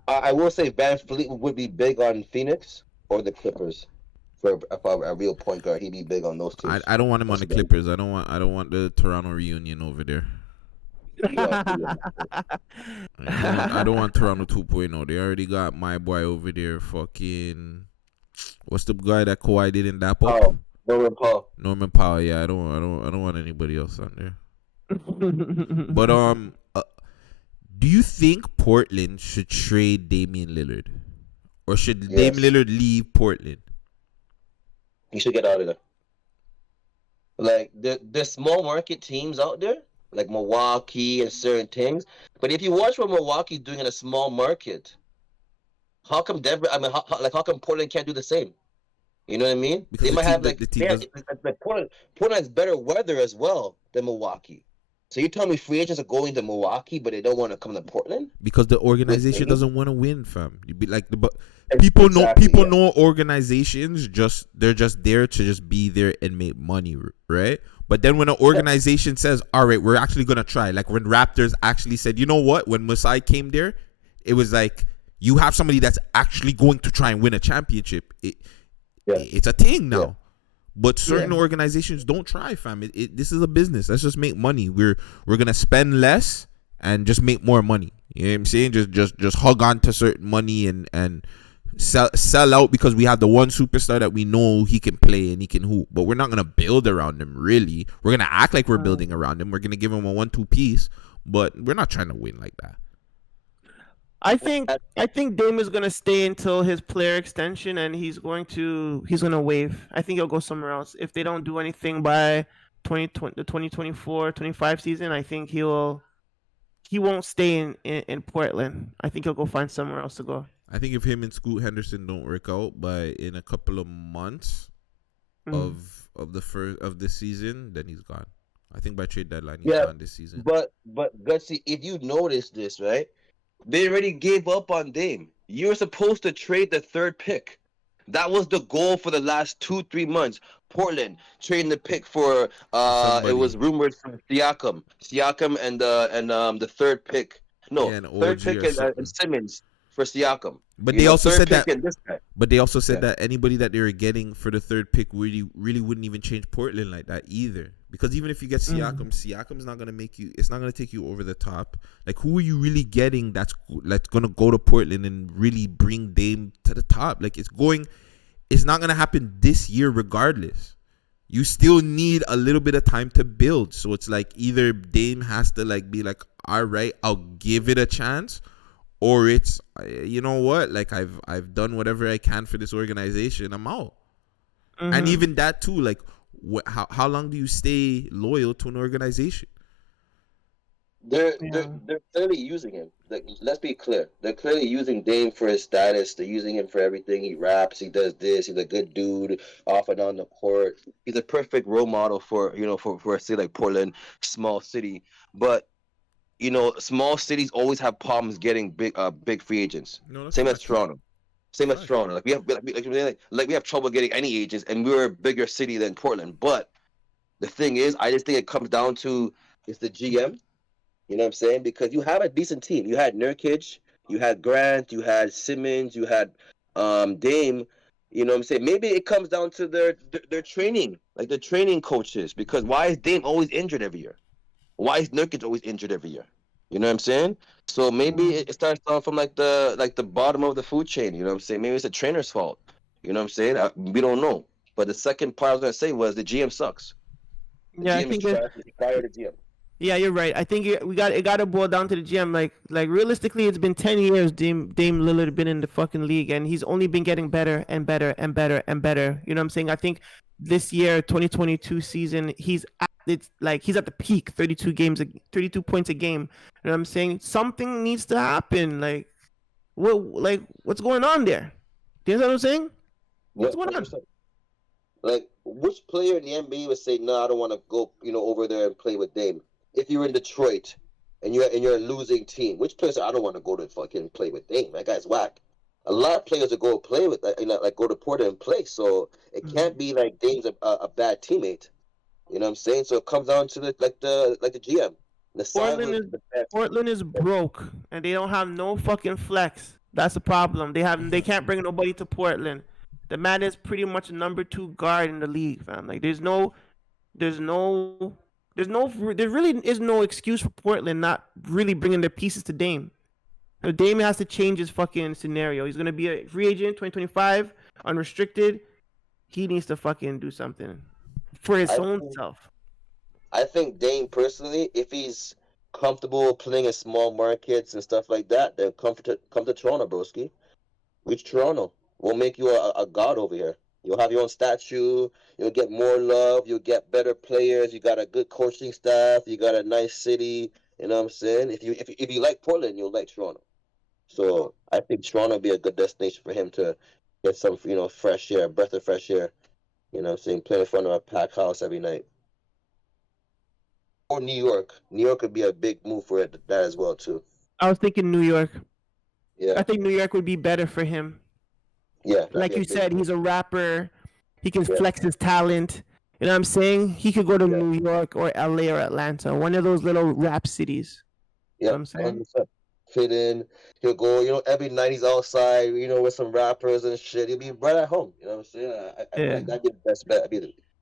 I will say Van Fleet would be big on Phoenix or the Clippers for a real point guard. He'd be big on those teams. I don't want him on the Clippers. I don't want the Toronto reunion over there. I don't want Toronto 2.0. They already got my boy over there. Fucking, what's the guy that Kawhi didn't dap up? Oh, Norman Powell. Yeah, I don't want anybody else on there. But do you think Portland should trade Damian Lillard, or should Damian Lillard leave Portland? He should get out of there. Like the small market teams out there, like Milwaukee and certain things. But if you watch what Milwaukee's doing in a small market, how come Denver? I mean, how come Portland can't do the same? You know what I mean? Because they might have like Portland has better weather as well than Milwaukee. So you're telling me free agents are going to Milwaukee, but they don't want to come to Portland? Because the organization doesn't want to win, fam. You be like people know organizations they're just there to just be there and make money, right? But then when an organization says, all right, we're actually gonna try, like when Raptors actually said, you know what, when Masai came there, it was like, you have somebody that's actually going to try and win a championship. It's a thing now. Yeah. But certain organizations don't try, fam. This is a business. Let's just make money. We're gonna spend less and just make more money. You know what I'm saying? Just hug on to certain money and sell out because we have the one superstar that we know he can play and he can hoop. But we're not gonna build around him, really. We're gonna act like we're building around him. We're gonna give him a 1-2 piece, but we're not trying to win like that. I think Dame is gonna stay until his player extension, and he's gonna waive. I think he'll go somewhere else if they don't do anything by the 2024-25 season. I think he won't stay in Portland. I think he'll go find somewhere else to go. I think if him and Scoot Henderson don't work out in a couple of months of this season, then he's gone. I think by trade deadline he's gone this season. But Gutsy, if you notice this, right? They already gave up on Dame. You were supposed to trade the third pick. That was the goal for the last 2-3 months. Portland trading the pick for it was rumored from Siakam and the third pick. No, third pick and Simmons for Siakam. But they also said that. But they also said that anybody that they were getting for the third pick really wouldn't even change Portland like that either. Because even if you get Siakam, Siakam's not gonna make you. It's not gonna take you over the top. Like, who are you really getting that's gonna go to Portland and really bring Dame to the top? Like, it's not gonna happen this year regardless. You still need a little bit of time to build. So it's like either Dame has to like be like, all right, I'll give it a chance. Or it's, you know what, like I've done whatever I can for this organization. I'm out. And even that too, like how long do you stay loyal to an organization? They're clearly using him. Like, let's be clear. They're clearly using Dame for his status. They're using him for everything. He raps. He does this. He's a good dude off and on the court. He's a perfect role model for a city like Portland, small city. But small cities always have problems getting big free agents. No, Same as Toronto. Like we have trouble getting any agents, and we're a bigger city than Portland. But the thing is, I just think it comes down to it's the GM. You know what I'm saying? Because you have a decent team. You had Nurkic, you had Grant, you had Simmons, you had Dame. You know what I'm saying? Maybe it comes down to their training, like the training coaches. Because why is Dame always injured every year? Why is Nurkic always injured every year? You know what I'm saying? So maybe it starts down from like the bottom of the food chain. You know what I'm saying? Maybe it's the trainer's fault. You know what I'm saying? We don't know. But the second part I was gonna say was the GM sucks. I think fire the GM. Yeah, you're right. I think it got to boil down to the GM. Like realistically, it's been 10 years Dame Lillard been in the fucking league, and he's only been getting better and better and better and better. You know what I'm saying? I think this year, 2022 season, he's at the peak, 32 points a game. You know what I'm saying? Something needs to happen. Like, what's going on there? Do you know what I'm saying? What's going on? Like, which player in the NBA would say, "No, I don't want to go, over there and play with Dame"? If you're in Detroit and you're a losing team, which player say, "I don't want to go to fucking play with Dame"? That guy's whack. A lot of players will go play with, like go to Portland and play. So it can't be like Dame's a bad teammate. You know what I'm saying? So it comes down to the GM. The size was the best. Portland is broke, and they don't have no fucking flex. That's the problem. They can't bring nobody to Portland. The man is pretty much a number 2 guard in the league, fam. Like there really is no excuse for Portland not really bringing their pieces to Dame. So Dame has to change his fucking scenario. He's gonna be a free agent 2025, unrestricted. He needs to fucking do something for his own self. I think Dame personally, if he's comfortable playing in small markets and stuff like that, then come to Toronto, broski. Reach Toronto. We'll make you a god over here. You'll have your own statue. You'll get more love. You'll get better players. You got a good coaching staff. You got a nice city. You know what I'm saying? If you like Portland, you'll like Toronto. So I think Toronto would be a good destination for him to get some, fresh air, breath of fresh air. You know what I'm saying? Play in front of a packed house every night. Or New York. New York would be a big move for that as well, too. I was thinking New York. Yeah. I think New York would be better for him. Yeah. Like you said, he's a rapper. He can flex his talent. You know what I'm saying? He could go to New York or LA or Atlanta, one of those little rap cities. Yeah, you know what I'm saying? 100%. Fit in. He'll go, every night he's outside, with some rappers and shit. He'll be right at home. You know what I'm saying? I feel like that'd be the best bet.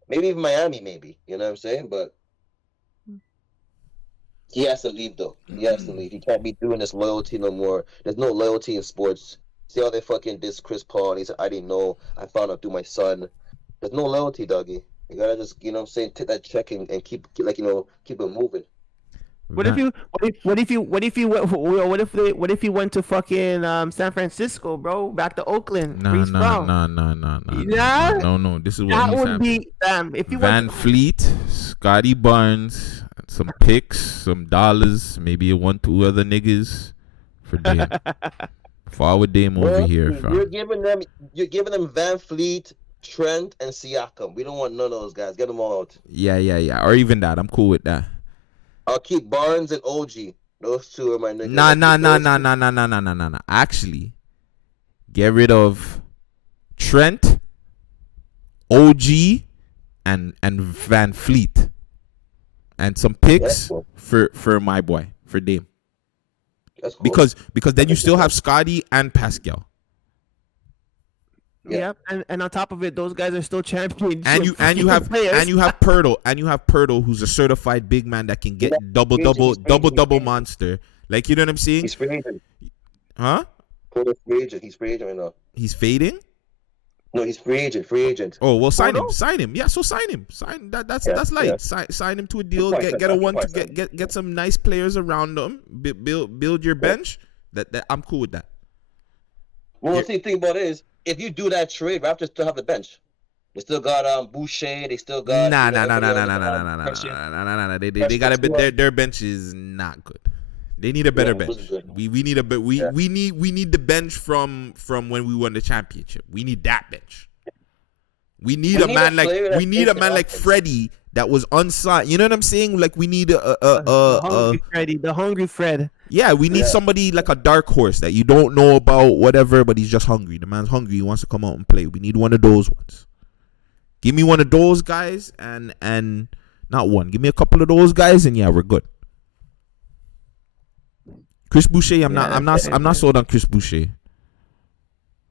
Maybe even Miami, maybe. You know what I'm saying? But he has to leave, though. He has to leave. He can't be doing this loyalty no more. There's no loyalty in sports. See how they fucking diss Chris Paul, and he said, I didn't know. I found out through my son. There's no loyalty, doggy. You gotta just, take that check and keep it moving. What if you went to fucking San Francisco, bro? Back to Oakland. No. Yeah? No. This is what That needs would to be if you Van Fleet, Scotty Barnes, some picks, some dollars, maybe 1-2 other niggas for Dame. Forward Dame over here, fam. You're giving them Van Fleet, Trent, and Siakam. We don't want none of those guys. Get them all out. Yeah. Or even that. I'm cool with that. I'll keep Barnes and OG. Those two are my niggas. Nah. Actually, get rid of Trent, OG, and Van Fleet, and some picks for my boy, for Dame. That's cool. Because then you still have Scotty and Pascal. Yeah. And on top of it, those guys are still champions. And you have Pirtle, who's a certified big man that can get double monster. Like, you know what I'm saying? He's free agent. Huh? Pirtle's free agent. He's free agent right now. He's fading? No, he's free agent. Oh, well, sign him. Yeah, so sign him. That's light. Yeah. Sign him to a deal. Get some nice players around them. Build your bench. That I'm cool with that. Well, the thing about it is, if you do that trade, Raptors still have the bench. They still got Boucher. They still got nah. They got a bit. Their bench is not good. They need a better bench. We need the bench from when we won the championship. We need that bench. We need a man like Freddie that was unsigned. You know what I'm saying? Like, we need the hungry Fred. Yeah, we need somebody like a dark horse that you don't know about, whatever, but he's just hungry. The man's hungry. He wants to come out and play. We need one of those ones. Give me one of those guys, and not one. Give me a couple of those guys, and yeah, we're good. Chris Boucher, I'm not sold on Chris Boucher.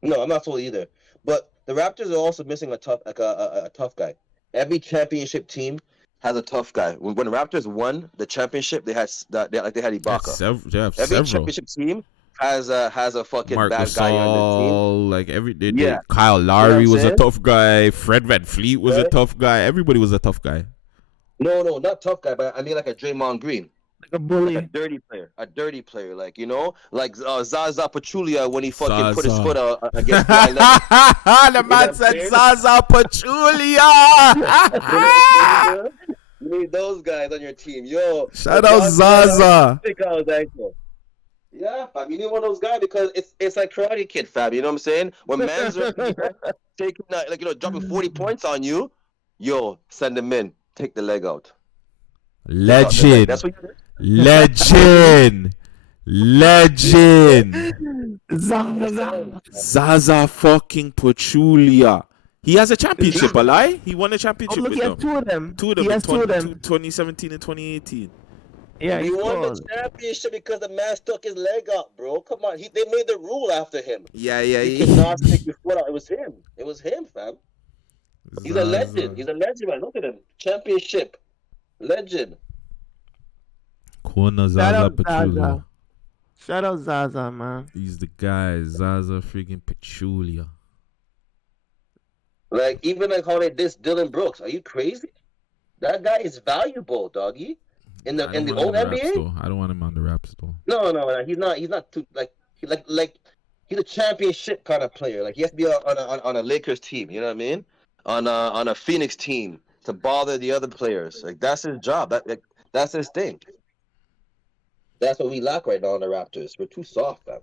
No, I'm not sold either. But the Raptors are also missing a tough guy. Every championship team has a tough guy. When the Raptors won the championship, they had Ibaka. Every championship team has a fucking Marc bad guy on like Kyle Lowry was a tough guy. Fred VanVleet was a tough guy. Everybody was a tough guy. No, not tough guy, but I mean like a Draymond Green. Like a bully. Like a dirty player, like, like Zaza Pachulia when he fucking put his foot against the man said Zaza Pachulia. You need those guys on your team, yo. Shout out Zaza. Yeah, fam, you need one of those guys because it's like Karate Kid, fam. You know what I'm saying? When man's taking dropping 40 points on you, yo, send them in, take the leg out. Legend. That's what you do. Legend. Zaza fucking Pachulia. He has a championship, He won a championship with them. Two of them. Two of them. He has two of them. 2017 and 2018. Yeah, He he's won the cold. championship because the man stuck his leg up, bro. Come on, they made the rule after him. Yeah. You cannot stick your foot out. It was him. It was him, fam. He's a legend. He's a legend, man. Look at him. Championship. Legend. Kona Shout Zaza out Pachulia. Zaza. Shout out Zaza, man. He's the guy. Zaza freaking Pachulia. Like, even like how they diss Dylan Brooks. Are you crazy? That guy is valuable, doggy. In the old NBA? I don't want him on the Raps though. No. He's not too like he's a championship kind of player. Like he has to be on a Lakers team, you know what I mean? On a Phoenix team to bother the other players. Like that's his job. That's his thing. That's what we lack right now on the Raptors. We're too soft, man.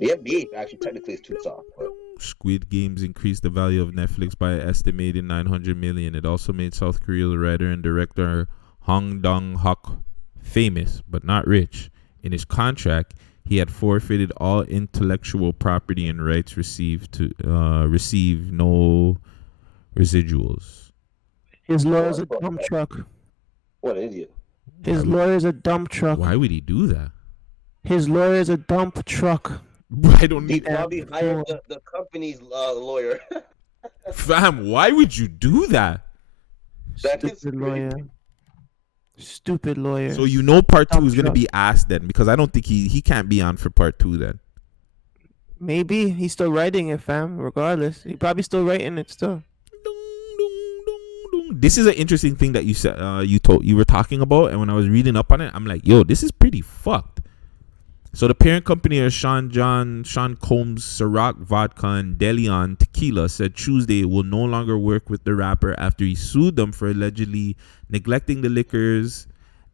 The NBA actually technically is too soft. But... Squid Games increased the value of Netflix by an estimated $900 million. It also made South Korea's writer and director Hong Dong-hak famous, but not rich. In his contract, he had forfeited all intellectual property and rights received to receive no residuals. His lawyer's a dump truck. What an idiot. His lawyer's a dump truck. Why would he do that? His lawyer's a dump truck. I don't He need probably hired the company's lawyer. Fam, why would you do that? Stupid lawyer. Stupid lawyer. So you know part 2 is going to Dump be asked then, because I don't think he can't be on for part 2 then. Maybe he's still writing it, fam. Regardless, he probably still writing it still. This is an interesting thing that you said. You were talking about, and when I was reading up on it, I'm like, yo, this is pretty fucked. So the parent company of Sean Combs Ciroc Vodka and DeLeon Tequila said Tuesday it will no longer work with the rapper after he sued them for allegedly neglecting the liquors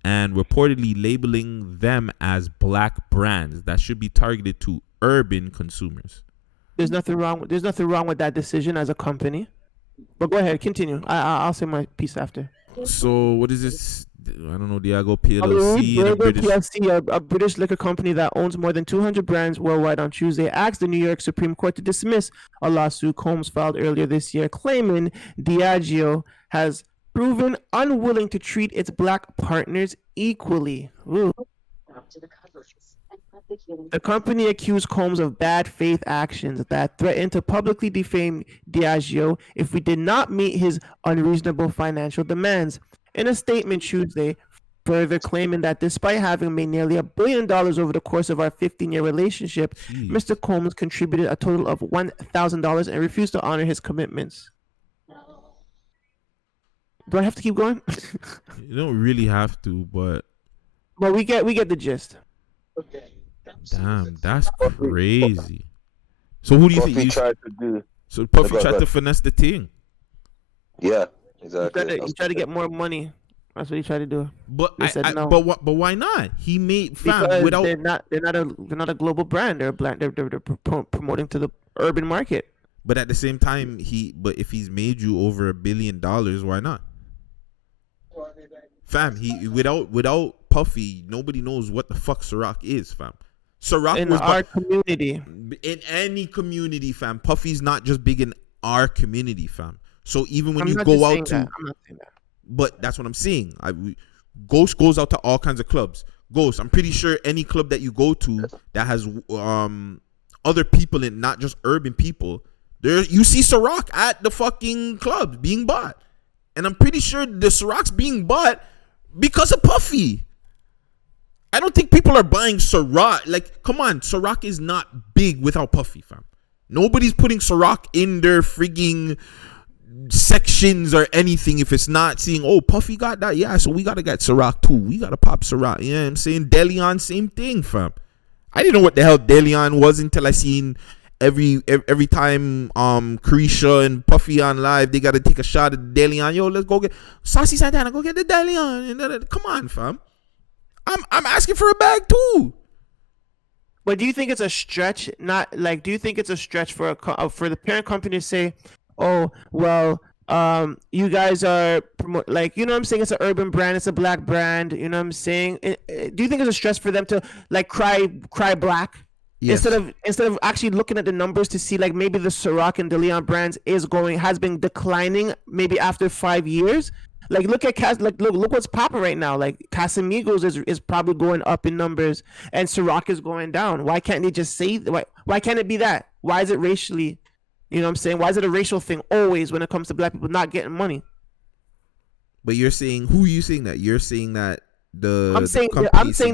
and reportedly labeling them as black brands that should be targeted to urban consumers. There's nothing wrong with that decision as a company. But go ahead, continue. I'll say my piece after. So what is this? I don't know. Diageo PLC, a British liquor company that owns more than 200 brands worldwide, on Tuesday asked the New York Supreme Court to dismiss a lawsuit Combs filed earlier this year, claiming Diageo has proven unwilling to treat its black partners equally. Ooh. The company accused Combs of bad faith actions that threatened to publicly defame Diageo if we did not meet his unreasonable financial demands. In a statement Tuesday, further claiming that despite having made nearly $1 billion over the course of our 15-year relationship, Mr. Combs contributed a total of $1,000 and refused to honor his commitments. Do I have to keep going? You don't really have to, but we get the gist. Damn, that's crazy. So who do you think he tried to do? So Puffy tried to finesse the thing. Yeah, exactly. He tried to get more money. That's what he tried to do. But They said no. But why not? He made Because without. they're not a global brand. They're promoting to the urban market. But at the same time, if he's made you over $1 billion, why not? Fam, without Puffy, nobody knows what the fuck Ciroc is, fam. Ciroc in was our community. In any community, fam. Puffy's not just big in our community, fam. So even when you go out to, I'm not saying that. But that's what I'm saying. Ghost goes out to all kinds of clubs. Ghost, I'm pretty sure any club that you go to that has other people in, not just urban people, there you see Ciroc at the fucking clubs being bought, and I'm pretty sure the Ciroc's being bought because of Puffy. I don't think people are buying Ciroc. Like, come on, Ciroc is not big without Puffy, fam. Nobody's putting Ciroc in their frigging sections or anything if it's not seeing, oh, Puffy got that, yeah, so we gotta get Ciroc too. We gotta pop Ciroc. You know what I'm saying? DeLeon, same thing, fam. I didn't know what the hell DeLeon was until I seen every time Carisha and Puffy on live, they gotta take a shot at DeLeon. Yo, let's go get Saucy Santana, go get the DeLeon. Come on, fam. I'm asking for a bag too. But do you think it's a stretch? Not like, do you think it's a stretch for the parent company to say, oh, well, you guys are like, you know what I'm saying? It's an urban brand. It's a black brand. You know what I'm saying? Do you think it's a stress for them to like cry black? Yes. Instead of actually looking at the numbers to see like maybe the Ciroc and DeLeon brands has been declining maybe after 5 years. Like look at look what's popping right now. Like Casamigos is probably going up in numbers, and Ciroc is going down. Why can't they just say why can't it be that? Why is it racially? You know what I'm saying? Why is it a racial thing always when it comes to black people not getting money? But you're saying, who are you saying that? You're saying that I'm saying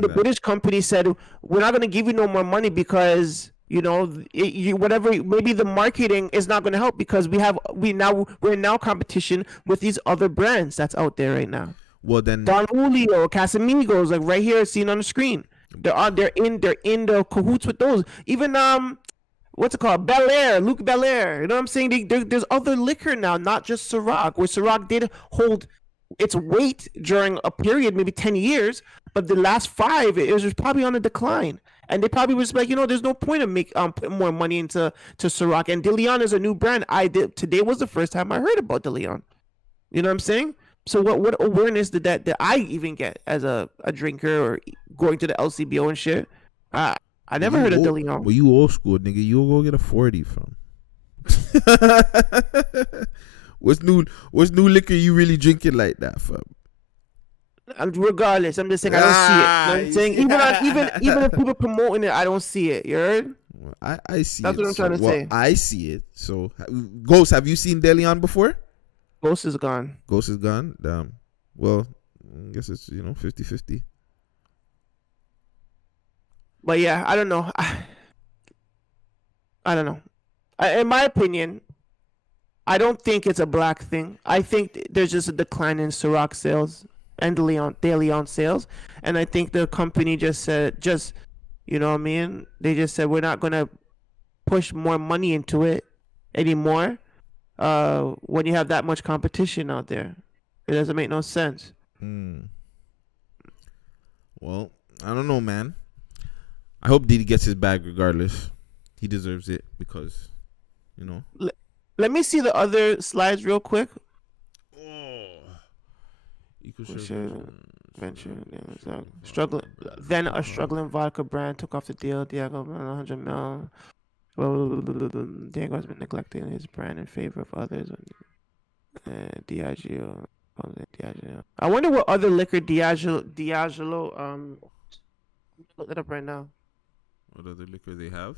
the British company said we're not going to give you no more money because whatever, maybe the marketing is not going to help because we're now competition with these other brands that's out there right now. Well then, Don Julio, Casamigos, like right here, seen on the screen. They're in the cahoots with those. Even what's it called? Luke Belaire. You know what I'm saying? There's other liquor now, not just Ciroc. Where Ciroc did hold its weight during a period, maybe 10 years, but the last 5, it was probably on a decline. And they probably was like, there's no point of putting more money into Ciroc. And De Leon is a new brand. Today was the first time I heard about De Leon. You know what I'm saying? So what awareness did I even get as a drinker or going to the LCBO and shit? I never heard of De Leon. Well, you old school, nigga. You'll go get a 40 from. What's new liquor you really drinking like that, fam? Regardless, I'm just saying I don't see it. You know what I'm saying? Even if people promoting it, I don't see it. You heard? Well, I see That's it. what I'm trying to say. I see it. So, Ghost, have you seen De Leon before? Ghost is gone. Ghost is gone? Damn. Well, I guess it's, 50-50. But yeah, I don't know. I don't know. In my opinion, I don't think it's a black thing. I think there's just a decline in Ciroc sales and De Leon sales. And I think the company just said, you know what I mean? They just said, we're not going to push more money into it anymore when you have that much competition out there. It doesn't make no sense. Well, I don't know, man. I hope Diddy gets his bag regardless. He deserves it because, Let me see the other slides real quick. Venture, a struggling vodka brand took off the deal. Diego, 100 mil. Diego has been neglecting his brand in favor of others. Diageo. I wonder what other liquor Diageo. Look it up right now. What other liquor they have?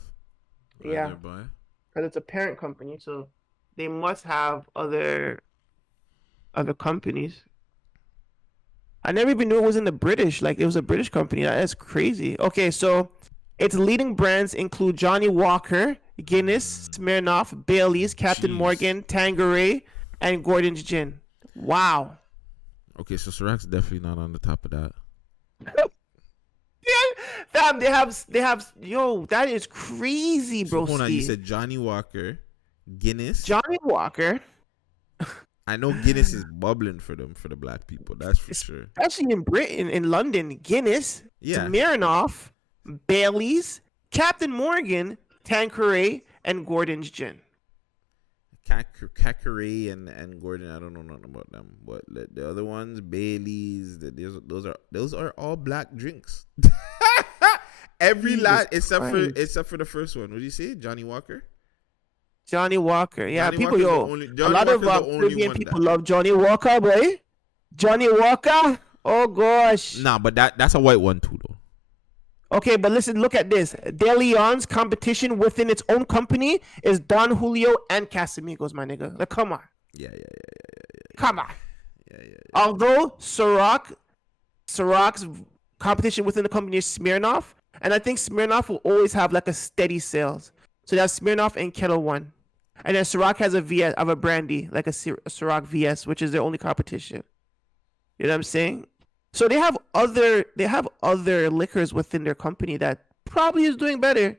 Yeah, because it's a parent company, so they must have other companies. I never even knew it was in the British. Like, it was a British company. That's crazy. Okay, so its leading brands include Johnny Walker, Guinness, Smirnoff, Bailey's, Captain Morgan, Tanqueray, and Gordon's Gin. Wow. Okay, so Ciroc's definitely not on the top of that. Fam, they have. Yo, that is crazy, bro. So hold on, you said Johnny Walker, Guinness. Johnny Walker. I know Guinness is bubbling for them, for the black people. That's for sure. Especially in Britain, in London, Guinness, yeah, Smirnoff, Bailey's, Captain Morgan, Tanqueray, and Gordon's Gin. Tanqueray and Gordon, I don't know nothing about them. But the other ones, Bailey's, those are all black drinks. Every lot except for the first one. What did you say, Johnny Walker? Johnny Walker, yeah. Johnny people, Walker's a lot of Caribbean people love Johnny Walker, boy. Johnny Walker. Oh gosh. Nah, but that's a white one too, though. Okay, but listen, look at this. De Leon's competition within its own company is Don Julio and Casamigos, my nigga. Like, come on. Yeah. Come on. Yeah. Although Ciroc's competition within the company is Smirnoff, and I think Smirnoff will always have like a steady sales. So that's Smirnoff and Kettle One. And then Ciroc has a VS of a brandy, like a Ciroc VS, which is their only competition. You know what I'm saying? So they have other liquors within their company that probably is doing better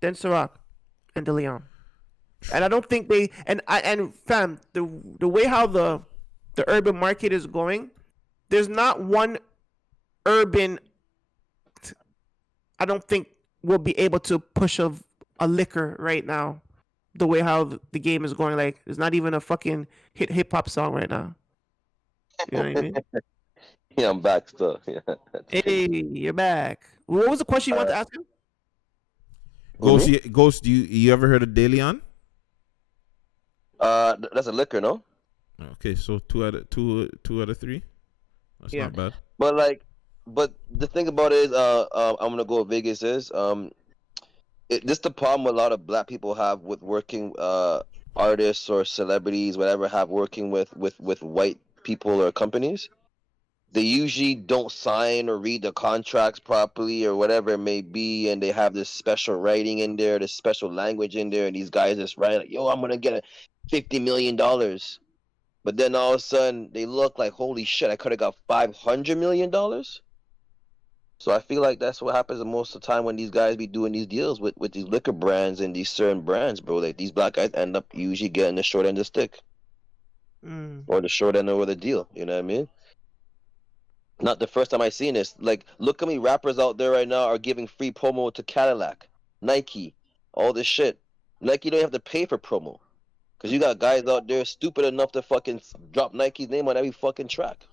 than Ciroc and De Leon. And I don't think they and fam, the way how the urban market is going, there's not one urban I don't think will be able to push a liquor right now. The way how the game is going, like there's not even a fucking hip hop song right now. You know what I mean? Yeah, I'm back still. Yeah. Hey, you're back. What was the question you wanted to ask him? Ghost, you ever heard of De Leon? That's a liquor, no? Okay, so two out of three. That's not bad. But the thing about it is, I'm gonna go with Vegas is, this the problem a lot of black people have with working, artists or celebrities, whatever, have working with white people or companies. They usually don't sign or read the contracts properly or whatever it may be, and they have this special writing in there, this special language in there, and these guys just write like, "Yo, I'm gonna get $50 million," but then all of a sudden they look like, "Holy shit, I could have got $500 million." So I feel like that's what happens most of the time when these guys be doing these deals with these liquor brands and these certain brands, bro. Like these black guys end up usually getting the short end of the stick or the short end of the deal. You know what I mean? Not the first time I seen this. Like, look how many rappers out there right now are giving free promo to Cadillac, Nike, all this shit. Nike don't have to pay for promo because you got guys out there stupid enough to fucking drop Nike's name on every fucking track.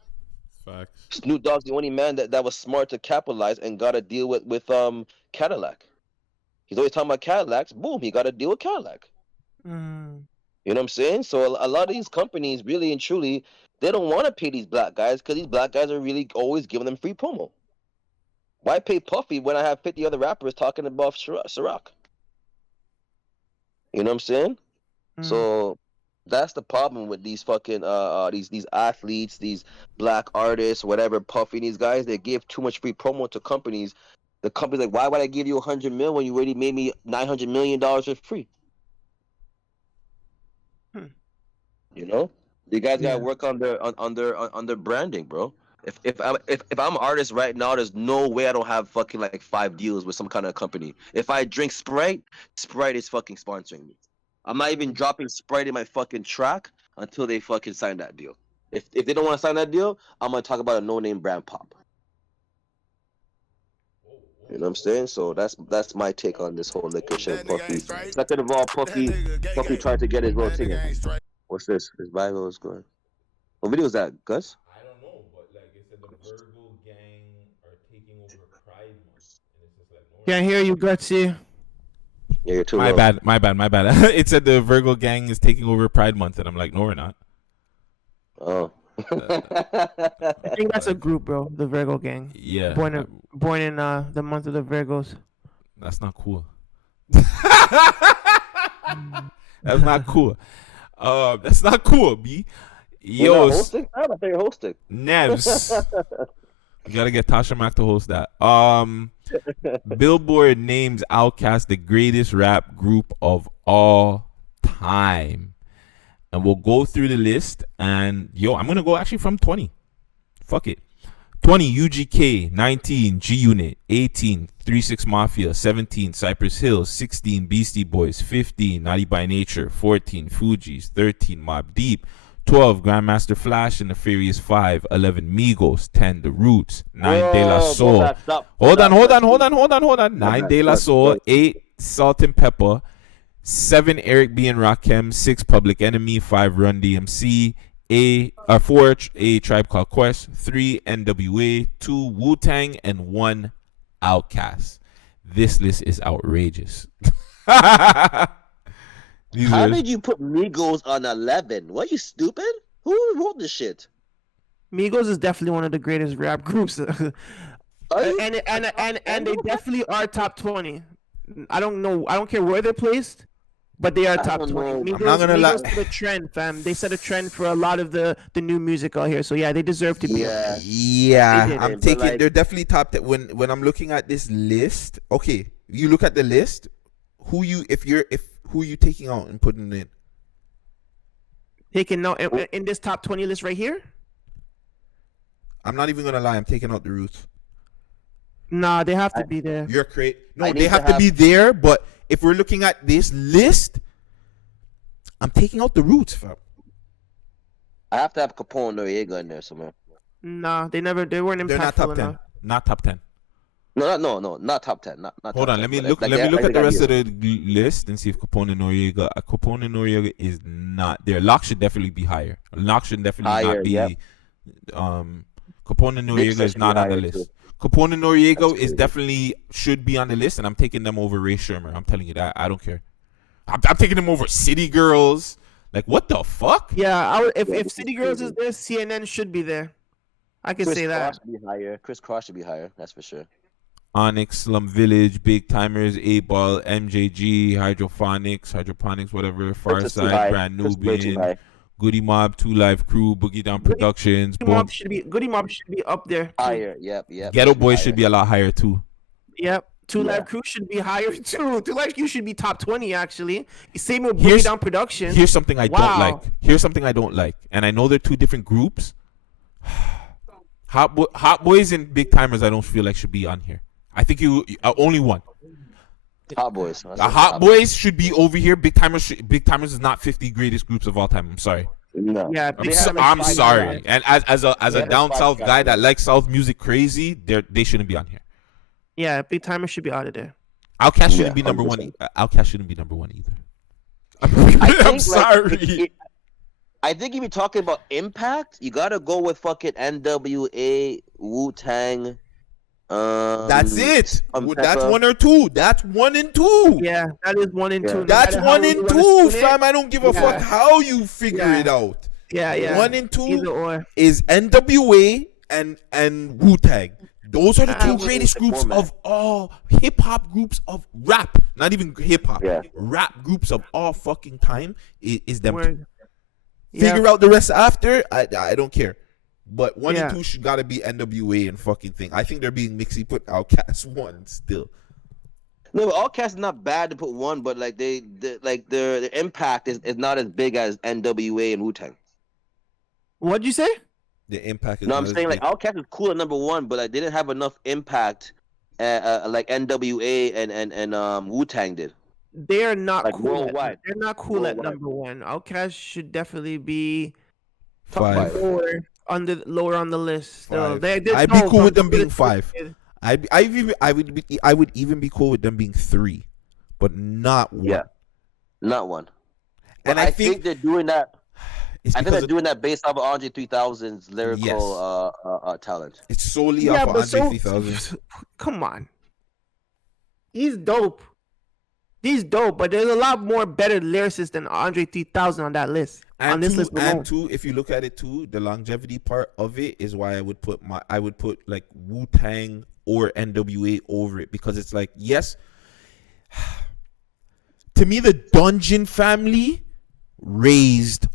Facts. Snoop Dogg's the only man that was smart to capitalize and got a deal with Cadillac. He's always talking about Cadillacs. Boom, he got a deal with Cadillac. You know what I'm saying? So a lot of these companies, really and truly, they don't want to pay these black guys because these black guys are really always giving them free promo. Why pay Puffy when I have 50 other rappers talking about Ciroc? You know what I'm saying? So that's the problem with these fucking these athletes, these black artists, whatever, Puffy, these guys. They give too much free promo to companies. The company's like, why would I give you $100 million when you already made me $900 million for free? You know, you guys gotta work on their branding, bro. If I'm an artist right now, there's no way I don't have fucking like 5 deals with some kind of company. If I drink Sprite, Sprite is fucking sponsoring me. I'm not even dropping Sprite in my fucking track until they fucking sign that deal. If they don't want to sign that deal, I'm gonna talk about a no-name brand pop. You know what I'm saying? So that's my take on this whole liquor shit. Puffy. Second of all, Puffy tried to get his little thing in. What's this? His Bible is going. What video is that, Gus? I don't know, but like it said, the Virgo gang are taking over Pride Month, and it's just like can't hear you, Gutsy. Yeah, you're too my low. bad. It said the Virgo gang is taking over Pride Month, and I'm like, no, we're not. Oh. I think that's a group, bro. The Virgo gang. Yeah. Born in the month of the Virgos. That's not cool. That's not cool. That's not cool, B. Yo, hosting? I thought you're hosting. Nevs. You gotta get Tasha Mack to host that. Billboard names Outkast the greatest rap group of all time. And we'll go through the list. And yo, I'm gonna go actually from 20. Fuck it. 20 UGK, 19 G Unit, 18 3-6 Mafia, 17 Cypress Hill, 16 Beastie Boys, 15 Naughty by Nature, 14 Fugees, 13 Mobb Deep, 12 Grandmaster Flash and the Furious 5, 11 Migos, 10 The Roots, 9 De La Soul. Hold on. 9 De La Soul, 8 Salt and Pepper, 7 Eric B and Rakim, 6 Public Enemy, 5 Run DMC, 4 A Tribe Called Quest, 3 NWA, 2 Wu-Tang, and 1 Outkast. This list is outrageous. How did you put Migos on 11? What, you stupid? Who wrote this shit? Migos is definitely one of the greatest rap groups. and they definitely are top 20. I don't care where they're placed, but they are top 20. Migos, I'm not gonna lie. Set a trend, fam. They set a trend for a lot of the new music out here. So yeah, they deserve to be. Yeah. I'm taking. They're definitely top. When I'm looking at this list, okay, you look at the list. Who you taking out and putting in? Taking out in this top 20 list right here. I'm not even gonna lie. I'm taking out the Roots. Nah, they have to be there. You're crazy. No, they have to be there. But if we're looking at this list, I'm taking out the Roots, fam. I have to have Capone Noriega in there somewhere. Nah, they weren't impactful. They're not top 10. enough. Not top 10. No, not top 10. Not Hold on, let me look at the rest of the list and see if Capone Noriega is not there. Locke should definitely be higher. Locke should definitely not be. Yep. Capone Noriega is not on the list. Too. Capone Noriega is definitely should be on the list, and I'm taking them over Ray Shermer. I'm telling you that. I don't care. I'm taking them over City Girls. Like, what the fuck? Yeah, if City Girls is there, CNN should be there. I can say that. Should be higher. Chris Cross should be higher. That's for sure. Onyx, Slum Village, Big Timers, 8 Ball, MJG, Hydroponics, whatever, Farside, Brand Nubian, Goody Mob, 2 Live Crew, Boogie Down Productions. Goody Mob should be up there. Too. Higher, yep. Ghetto Boys should be a lot higher too. Yep. 2 Live Crew should be higher too. 2 Live Crew should be top 20 actually. Same with Boogie Down Productions. Here's something I don't like. And I know they're 2 different groups. Hot Boys and Big Timers I don't feel like should be on here. I think you only one. Hot Boys. The Hot Boys should be over here. Big Timers is not 50 greatest groups of all time. I'm sorry. No. Yeah, I'm sorry. And as a down south guy that likes South music crazy, they shouldn't be on here. Yeah, Big Timers should be out of there. Outkast shouldn't be number 1. Outkast shouldn't be number 1 either. I'm sorry. I think if you're talking about impact, you gotta go with fucking NWA, Wu-Tang. That's it. That's 1 or 2. That's 1 and 2. Yeah, that is 1 and 2. No That's 1 and 2, fam. I don't give a fuck how you figure it out. Yeah. 1 and 2 is NWA and Wu-Tang. Those are the 2 greatest groups of all hip hop groups of rap. Not even hip hop. Yeah. Rap groups of all fucking time is them. Word. Figure out the rest after. I don't care. But 1 and 2 should gotta be NWA and fucking thing. I think they're being mixy. Put Outkast 1 still. No, Outkast is not bad to put 1, but like their impact is not as big as NWA and Wu-Tang. What'd you say? The impact is. No, I'm saying like Outkast is cool at number 1, but like they didn't have enough impact like NWA and Wu-Tang did. They are not like cool. Worldwide. They're not cool worldwide. At number 1. Outkast should definitely be 5. Lower on the list. I'd be cool with them being 5. I would even be cool with them being 3, but not 1. Yeah, not 1. And I think they're doing that. I think they're doing that based off of Andre 3000's lyrical talent. It's solely off of Andre 3000. Come on, he's dope. He's dope, but there's a lot more better lyricists than Andre 3000 on that list. And on this list alone. And too, if you look at it too, the longevity part of it is why I would put like Wu-Tang or NWA over it, because it's like, yes, to me the Dungeon family raised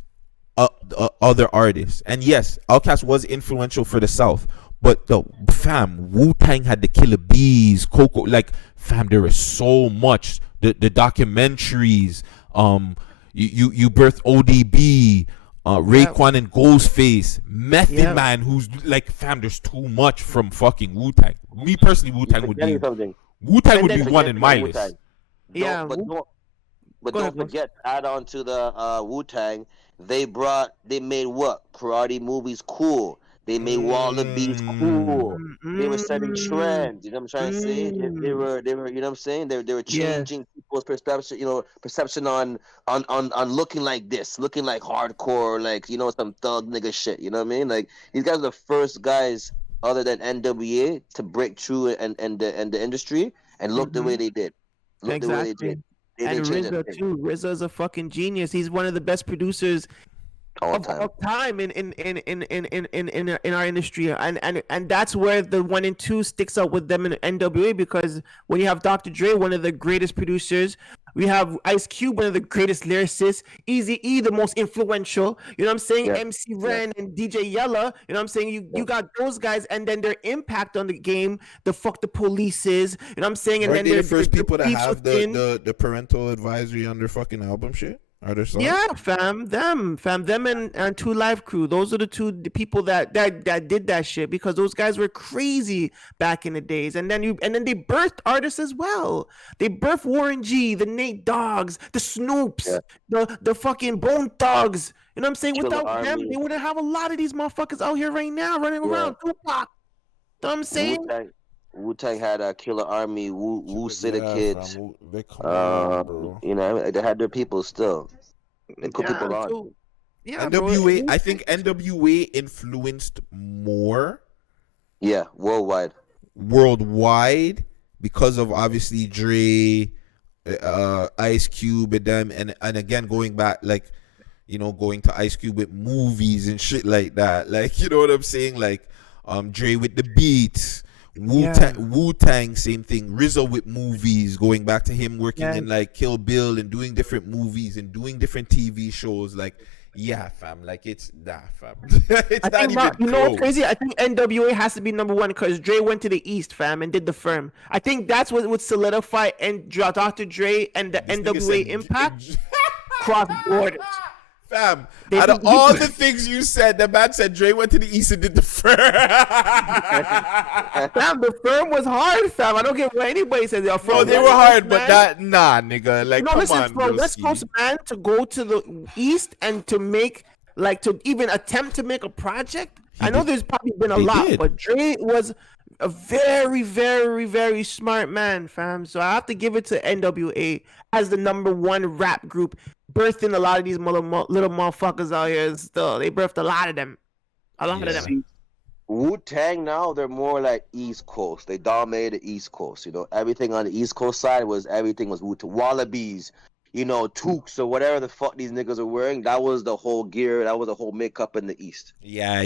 other artists, and yes, Outkast was influential for the South, but the Wu-Tang had the Killer Bees, Coco, like there was so much. The documentaries, you birthed ODB, Raekwon and Ghostface, Method Man, who's like, there's too much from fucking Wu-Tang. Me personally, Wu-Tang would be 1 in my list. Yeah, but don't forget, add on to the Wu-Tang, they made what? Karate movies cool. They made Wallabies cool. They were setting trends. You know what I'm trying to say? They were. You know what I'm saying? They were changing people's perception on looking like this, looking like hardcore, like some thug nigga shit. You know what I mean? Like these guys are the first guys other than NWA to break through and the industry and look the way they did. Look the way they did. And RZA too. RZA's a fucking genius. He's one of the best producers of time in our industry, and that's where the 1 and 2 sticks out with them in NWA, because when you have Dr. Dre, one of the greatest producers, we have Ice Cube, one of the greatest lyricists, Eazy-E, the most influential, you know what I'm saying, MC Ren and DJ Yella, you know what I'm saying, you got those guys, and then their impact on the game, the Fuck the Polices, you know what I'm saying, and then they're the first people to have the parental advisory on their fucking album shit. Are there songs? Yeah, them and 2 Live Crew. Those are the people that did that shit, because those guys were crazy back in the days. And then they birthed artists as well. They birthed Warren G, the Nate Dogs, the Snoops, the fucking Bone Thugs. You know what I'm saying? Without them, they wouldn't have a lot of these motherfuckers out here right now running around. Tupac. You know what I'm saying? Wu-Tang had a Killer Army, Wu Syndicate. They had their people still. They put people on. Yeah, NWA. I think NWA influenced more. Yeah, worldwide because of obviously Dre, Ice Cube, and them, and again going back, like, going to Ice Cube with movies and shit like that. Like, you know what I'm saying? Like, Dre with the beats. Wu-Tang, same thing. RZA with movies, going back to him working in like Kill Bill and doing different movies and doing different TV shows. Like, yeah, fam. Like, it's fam. It's not even you know what's crazy? I think NWA has to be number one because Dre went to the East, fam, and did the firm. I think that's what would solidify and Dr. Dre and the NWA impact cross borders. Fam, out of all the things you said, the man said Dre went to the East and did the firm. Fam, the firm was hard, fam. I don't get what anybody says. No, they were hard, but nigga. Like, come on, bro. West Coast man to go to the East and to make, like, to even attempt to make a project. I know there's probably been a lot, but Dre was a very, very, very smart man, fam. So I have to give it to NWA as the number one rap group, birthing a lot of these little motherfuckers out here. Still, they birthed a lot of them. Of them. Wu-Tang now, they're more like East Coast. They dominated the East Coast. Everything on the East Coast side was Wu-Tang. Wallabies, toques or whatever the fuck these niggas are wearing. That was the whole gear. That was the whole makeup in the East. Yeah.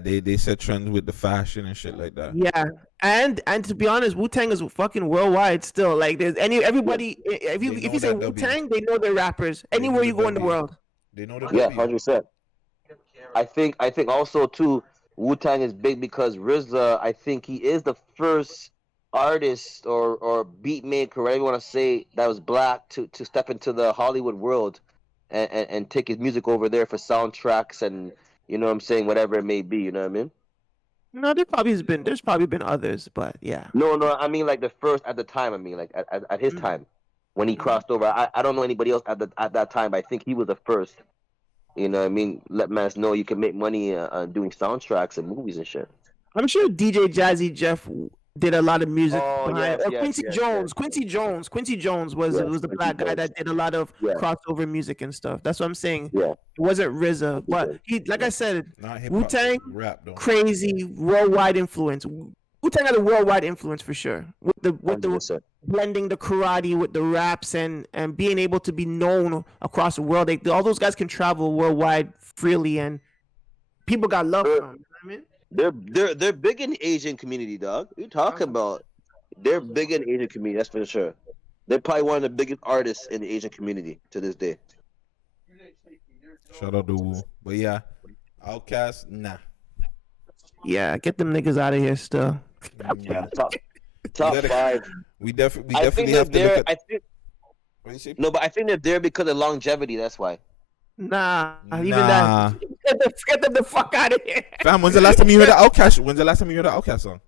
They set trends with the fashion and shit like that. Yeah, and to be honest, Wu-Tang is fucking worldwide still. Like, there's everybody. If you say Wu-Tang, they know they're rappers. Anywhere you go in the world, they know the 100%. I think also too, Wu-Tang is big because RZA. I think he is the first artist or beat maker, whatever you want to say, that was black to step into the Hollywood world and take his music over there for soundtracks and what I'm saying, whatever it may be, you know what I mean? No, there's probably been others, but yeah. No, I mean like the first at the time. I mean like at his time when he crossed over. I don't know anybody else at that time, but I think he was the first. You know what I mean? Let man know you can make money doing soundtracks and movies and shit. I'm sure DJ Jazzy Jeff did a lot of music. Quincy Jones. Quincy Jones was the black guy that did a lot of crossover music and stuff. That's what I'm saying. Yeah. It wasn't RZA, but he, like I said, Wu-Tang, crazy worldwide influence. Wu-Tang had a worldwide influence for sure. With the blending the karate with the raps and being able to be known across the world. All those guys can travel worldwide freely and people got love for them. You know what I mean? They're big in the Asian community, dog. What you talking about? They're big in the Asian community, that's for sure. They're probably one of the biggest artists in the Asian community to this day. Shout out to Wu. But yeah, Outkast, nah. Yeah, get them niggas out of here still. Yeah, top 5. We definitely have to look at... No, but I think they're there because of longevity, that's why. Nah. Even that. Get them the fuck out of here. Fam, when's the last time you heard the Outkast song?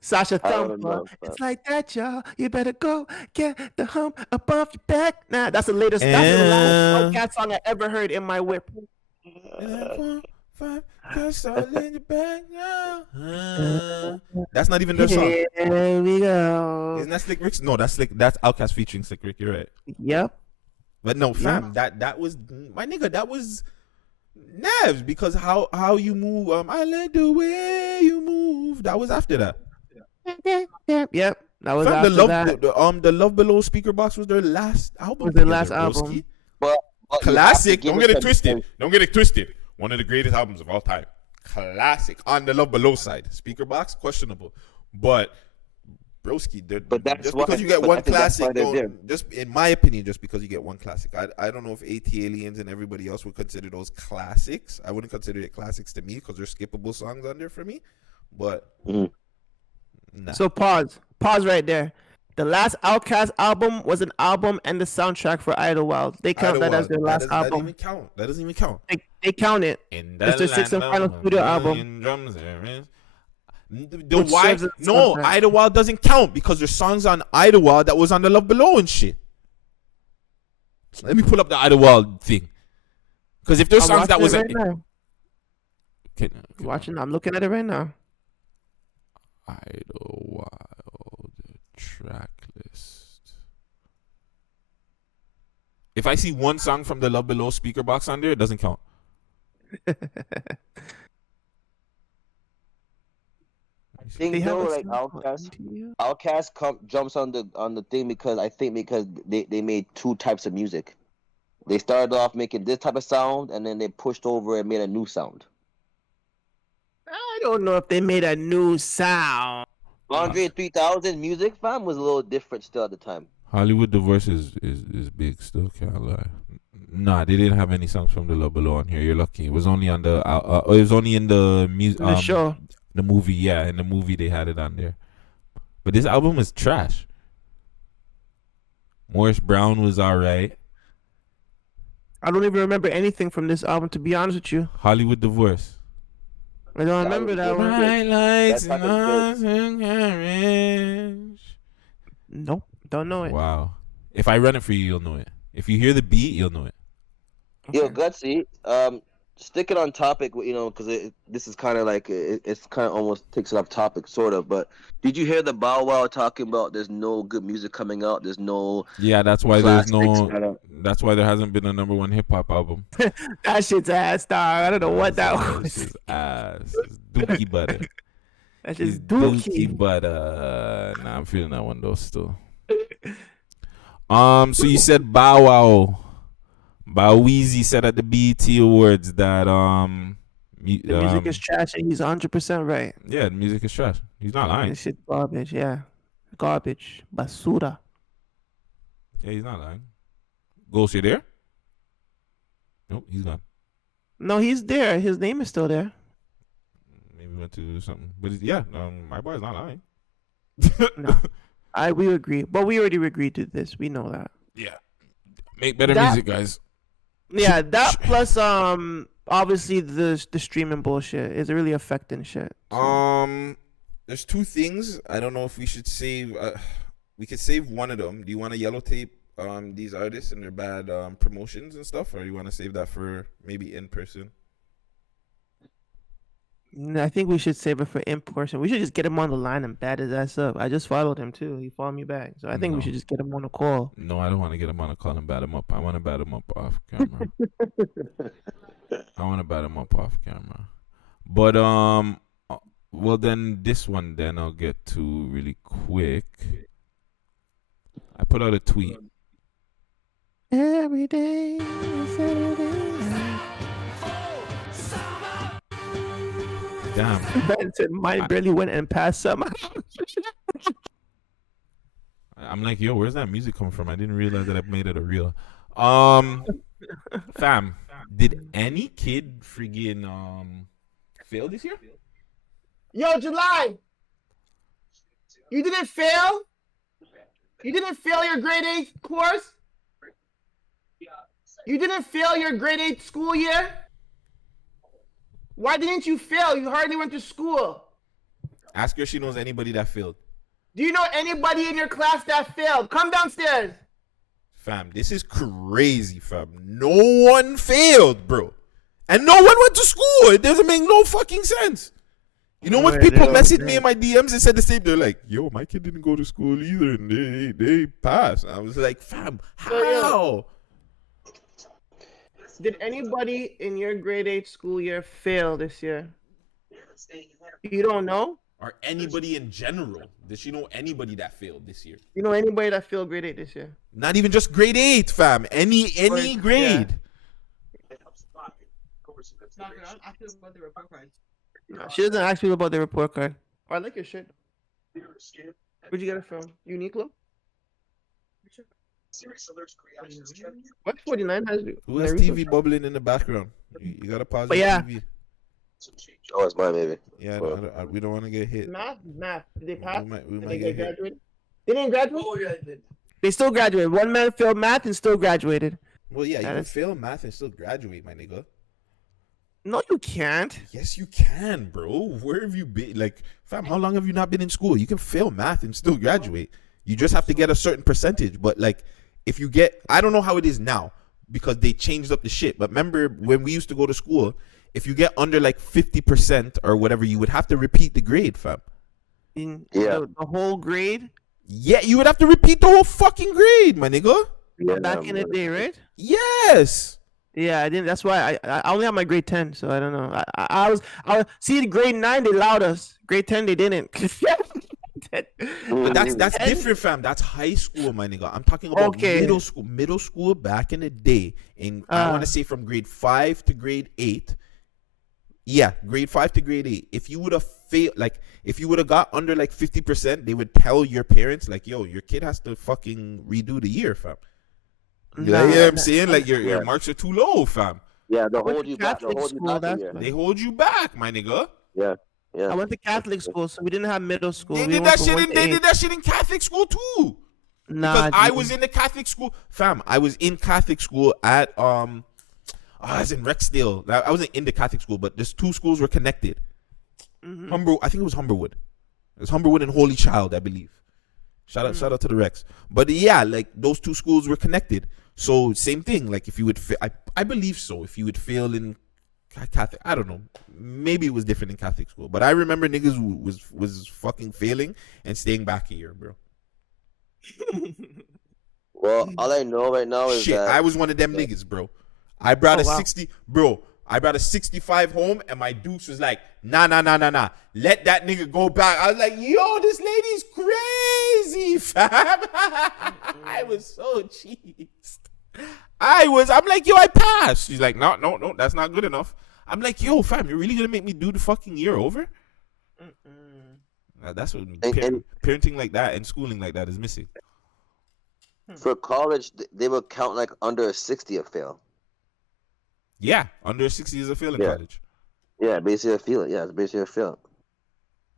Sasha Thumper. It's like that, y'all. You better go get the hump up off your back. Nah, that's the latest. That's the last Outkast song I ever heard in my whip. That's not even their song. Here we go. Isn't that Slick Rick? No, that's Outkast featuring Slick Rick. You're right. Yep. But no, fam, that was my nigga. That was Nevs, because how you move. I like the way you move. That was after that. Yep. That was fam, after that. The Love Below Speaker Box was their last album. Was their last album. But classic. Don't get it twisted. One of the greatest albums of all time. Classic. On the Love Below side, Speaker Box questionable, but broski, just because you get one classic, just in my opinion, just because you get one classic, I don't know if AT Aliens and everybody else would consider those classics. I wouldn't consider it classics to me because there's skippable songs on there for me. But nah. So pause right there. The last Outkast album was an album and the soundtrack for Idlewild. They count that as their last album. That doesn't even count. They count it. It's their sixth and final studio album. Idlewild doesn't count because there's songs on Idlewild that was on the Love Below and shit. Let me pull up the Idlewild thing. Because if there's songs that wasn't... Watching, I'm looking at it right now. Idlewild track list. If I see one song from the Love Below Speaker Box on there, it doesn't count. I think though, like Outkast jumps on the thing because they made two types of music. They started off making this type of sound, and then they pushed over and made a new sound. I don't know if they made a new sound. Andre 3000 music, fam, was a little different still at the time. Hollywood Divorce is big still, can't lie. Nah, they didn't have any songs from the Love Below on here. You're lucky. It was only on the it was only in the music The show. the movie, yeah, in the movie they had it on there. But this album is trash. Morris Brown was alright. I don't even remember anything from this album, to be honest with you. Hollywood Divorce. I don't remember that one. Bright lights That and carriage. Nope, don't know it. Wow. If I run it for you, you'll know it. If you hear the beat, you'll know it. Yo, Gutsy, sticking on topic, because this is kind of like it's kind of almost takes it off topic, sort of. But did you hear the Bow Wow talking about there's no good music coming out? There's no That's why there's no. classics. That's why there hasn't been a #1 hip hop album. That shit's ass, dog. I don't know what that This was. is ass. It's dookie butter. That's It's just dookie dookie. butter. Nah, I'm feeling that one though still. So you said Bow Wow. Weezy said at the BET Awards that The music is trash, and he's 100% right. the music is trash. He's not lying. This shit garbage, yeah. Garbage. Basura. Yeah, he's not lying. Ghost, you there? Nope, he's gone. No, he's there. His name is still there. Maybe he went to do something. But my boy's not lying. No. We agree. But we already agreed to this. We know that. Yeah. Make better That- music, guys. Yeah, that plus obviously the streaming bullshit is really affecting shit. There's two things. I don't know if we should save. We could save one of them. Do you want to yellow tape these artists and their bad promotions and stuff, or do you want to save that for maybe in person? I think we should save it for in person. We should just get him on the line and bat his ass up. I just followed him too. He followed me back. So I think No. we should just get him on a call. No, I don't want to get him on a call and bat him up. I want to bat him up off camera. But well then this one then I'll get to really quick. I put out a tweet. Every day, Saturday night. Damn. Ben said mine barely went and passed somehow. I'm like, yo, where's that music coming from? I didn't realize that I made it a reel. Fam, did any kid friggin' fail this year? Yo, July. You didn't fail? You didn't fail your grade 8 course? You didn't fail your grade 8 school year? Why didn't you fail? You hardly went to school. Ask her if she knows anybody that failed. Do you know anybody in your class that failed? Come downstairs. Fam, this is crazy, fam. No one failed, bro. And no one went to school. It doesn't make no fucking sense. You know when people messaged me in my DMs and said the same, they're like, yo, my kid didn't go to school either and they passed. I was like, fam, how? Did anybody in your grade 8 school year fail this year? You don't know? Or anybody in general. Does she know anybody that failed this year? You know anybody that failed grade 8 this year? Not even just grade 8, fam. Any grade. No, she doesn't ask people about their report card. Oh, I like your shirt. Where'd you get it from? Uniqlo? What 49 has? Who has TV bubbling in the background? You gotta pause But the yeah. TV. Oh, it's mine, baby. Yeah, we don't want to get hit. Math. Did they pass? We Did might they get hit. graduate? They didn't graduate? Oh, yeah, they did. They still graduated. One man failed math and still graduated. Well, yeah, you That can is- fail math and still graduate, my nigga. No, you can't. Yes, you can, bro. Where have you been? Like, fam, how long have you not been in school? You can fail math and still graduate. You just have to get a certain percentage. But, like, if you get, I don't know how it is now because they changed up the shit. But remember when we used to go to school, if you get under like 50% or whatever, you would have to repeat the grade, fam. In Yeah. the whole grade? Yeah, you would have to repeat the whole fucking grade, my nigga. Yeah, Back in the day, right? Yes. Yeah, I didn't. That's why I only have my grade 10, so I don't know. I was see grade 9 they allowed us. Grade 10 they didn't. But that's 10 different, fam. That's high school, my nigga. I'm talking about middle school. Middle school back in the day, in I want to say from grade 5 to grade 8. Yeah, grade 5 to grade 8. If you would have failed, like if you would have got under like 50%, they would tell your parents like, "Yo, your kid has to fucking redo the year, fam." Yeah, I'm saying like your marks are too low, fam. Yeah, they'll hold you back. They hold you back, my nigga. Yeah. Yeah. I went to Catholic school, so we didn't have middle school. They did that shit in Catholic school too. Nah, because I was in the Catholic school, fam. I was in Catholic school at I was in Rexdale. I wasn't in the Catholic school, but there's two schools were connected. I think it was Humberwood. It was Humberwood and Holy Child, I believe. Shout out to the Rex. But yeah, like those two schools were connected. So same thing. Like if you would, I believe so. If you would fail in Catholic, I don't know. Maybe it was different in Catholic school. But I remember niggas was fucking failing and staying back a year, bro. Well, all I know right now is that I was one of them niggas, bro. I brought a 60, bro. I brought a 65 home, and my dukes was like, nah. Let that nigga go back. I was like, yo, this lady's crazy, fam. I was so cheesed. I'm like, yo, I passed. She's like, no, that's not good enough. I'm like, yo, fam, you're really gonna make me do the fucking year over? That's what parenting like that and schooling like that is missing. For college, they would count like under a 60 a fail. Yeah, under 60 is a fail in college. Yeah, basically a fail. Yeah, it's basically a fail.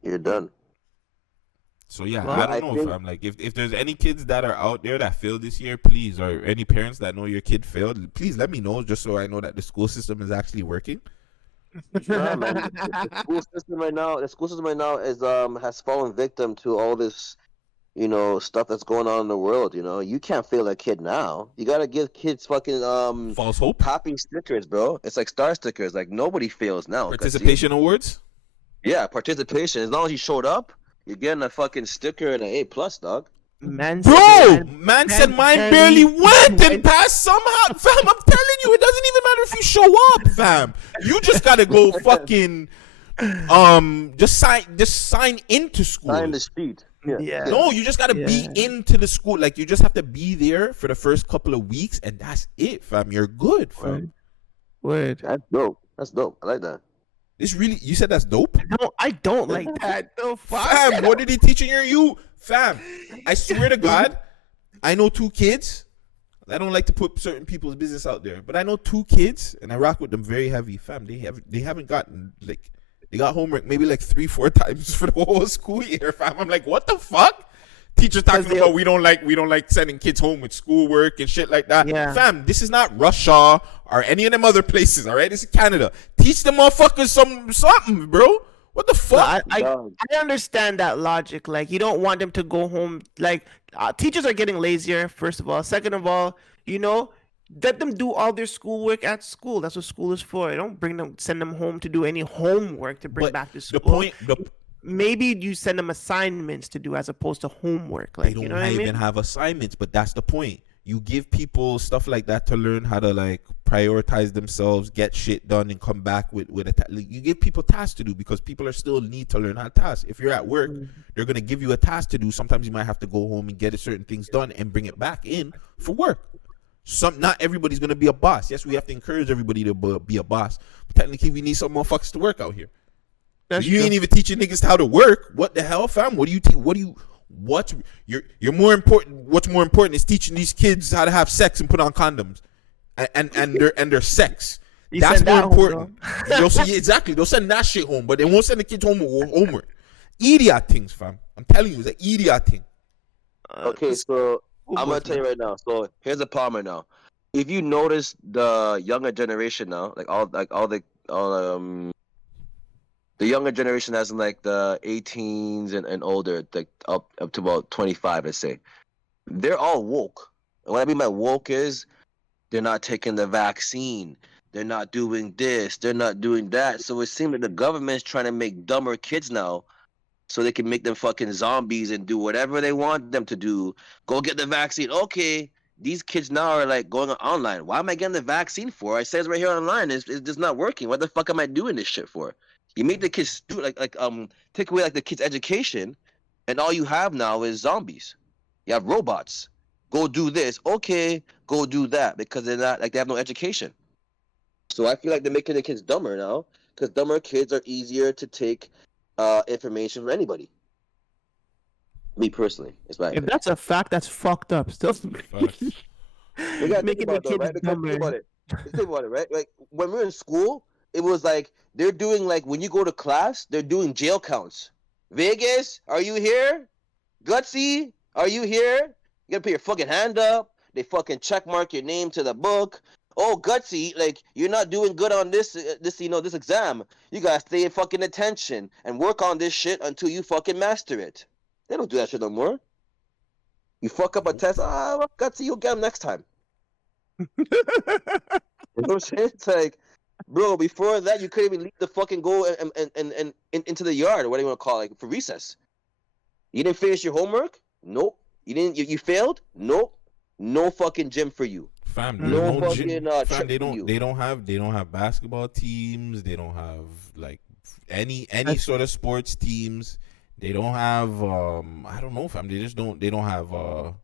You're done. So yeah, I don't know if I'm like, if there's any kids that are out there that failed this year, please, or any parents that know your kid failed, please let me know, just so I know that the school system is actually working. Nah, man. The school system right now is has fallen victim to all this, stuff that's going on in the world. You can't fail a kid now. You gotta give kids fucking false hope, popping stickers, bro. It's like star stickers. Like nobody fails now. Participation awards. Yeah, participation. As long as you showed up, you're getting a fucking sticker and an A+, dog. Man said mine barely went and passed somehow. Fam, I'm telling you, it doesn't even matter if you show up, fam. You just gotta go fucking just sign into school. Sign the sheet. Yeah. No, you just gotta be into the school. Like you just have to be there for the first couple of weeks, and that's it, fam. You're good, fam. Word. That's dope. I like that. This really, you said that's dope? No, I don't like that. No, fam, what did he teach you? Fam, I swear to God, I know 2 kids. I don't like to put certain people's business out there, but I know 2 kids, and I rock with them very heavy. Fam, they haven't gotten, like, they got homework maybe like 3-4 times for the whole school year, fam. I'm like, what the fuck? Teachers talking about we don't like sending kids home with schoolwork and shit like that. Yeah. Fam, this is not Russia or any of them other places, all right? This is Canada. Teach them motherfuckers something, bro. What the fuck? I understand that logic. Like, you don't want them to go home. Like, teachers are getting lazier, first of all. Second of all, let them do all their schoolwork at school. That's what school is for. Don't send them home to do any homework to bring back to school. Maybe you send them assignments to do as opposed to homework. Like, they don't even have assignments, but that's the point. You give people stuff like that to learn how to like prioritize themselves, get shit done, and come back with you give people tasks to do because people are still need to learn how to task. If you're at work, they're gonna give you a task to do. Sometimes you might have to go home and get certain things done and bring it back in for work. Not everybody's gonna be a boss. Yes, we have to encourage everybody to be a boss. But technically, we need some motherfuckers to work out here. You ain't even teaching niggas how to work. What the hell, fam? What do you teach? You're more important? What's more important is teaching these kids how to have sex and put on condoms, and their sex. That's more important. Exactly. They'll send that shit home, but they won't send the kids home with homework. Idiot things, fam. I'm telling you, it's an idiot thing. Okay, so I'm gonna tell you right now. So here's the problem right now. If you notice the younger generation now, the younger generation, as in like the 18s and older, like up to about 25, let's say, they're all woke. And what I mean by woke is they're not taking the vaccine. They're not doing this. They're not doing that. So it seems like the government's trying to make dumber kids now so they can make them fucking zombies and do whatever they want them to do. Go get the vaccine. Okay, these kids now are like going online. Why am I getting the vaccine for? It says right here online it's just not working. What the fuck am I doing this shit for? You make the kids do take away like the kids' education, And all you have now is zombies. You have robots. Go do this. Okay, go do that because they're not like they have no education. So I feel like they're making the kids dumber now because dumber kids are easier to take information from anybody. Me personally, it's my If opinion. that's a fact, that's fucked up. Still Facts. You gotta think making the about it, though, kids right? Because think dumber. about it. Think about it, right? Like when we were in school, it was like they're doing like when you go to class, they're doing jail counts. Vegas, are you here? Gutsy, are you here? You gotta put your fucking hand up. They fucking check mark your name to the book. Oh, Gutsy, like you're not doing good on this this exam. You gotta stay in fucking attention and work on this shit until you fucking master it. They don't do that shit no more. You fuck up a test, well, Gutsy, you'll get them next time. You know what I'm saying? It's like, bro, before that, you couldn't even leave the fucking go and into the yard or whatever you want to call it, like, for recess. You didn't finish your homework? Nope. You didn't. You failed? Nope. No fucking gym for you. Fam, there's No no gym. fucking Fam, trip they for you. don't have basketball teams. They don't have like any sort of sports teams. They don't have I don't know, fam. They just don't. They don't have what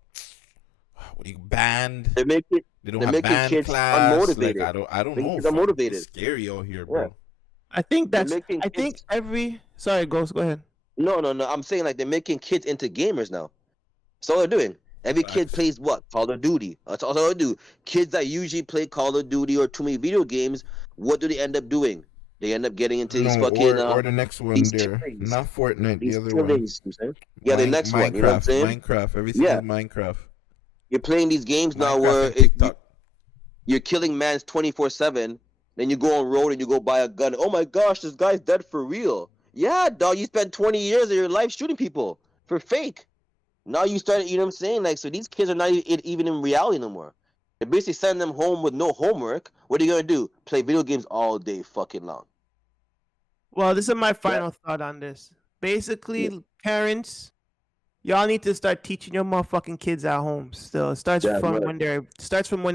do you band? They're making They don't they're have making band kids class. Like unmotivated. I don't Making know. kids Fam. unmotivated. It's scary out here, Yeah. bro. I think They're that's. making I think kids. every. Sorry, Ghost. Go ahead. No. I'm saying like they're making kids into gamers now. That's all they're doing. Every kid Facts. plays what? Call of Duty. That's all they do. Kids that usually play Call of Duty or too many video games, what do they end up doing? They end up getting into these No, fucking or the next one these there, killings. not Fortnite, the These other one. killings, you know? Yeah, the next one. You know what I'm saying? Minecraft. Everything Yeah. is Minecraft. You're playing these games now Minecraft where and TikTok. you're killing mans 24/7. Then you go on road and you go buy a gun. Oh my gosh, this guy's dead for real. Yeah, dog. You spent 20 years of your life shooting people for fake. Now you started, you know what I'm saying? Like, so these kids are not even in reality no more. They're basically sending them home with no homework. What are you gonna do? Play video games all day fucking long. Well, this is my final thought on this. Basically, parents, y'all need to start teaching your motherfucking kids at home. Still, it starts from when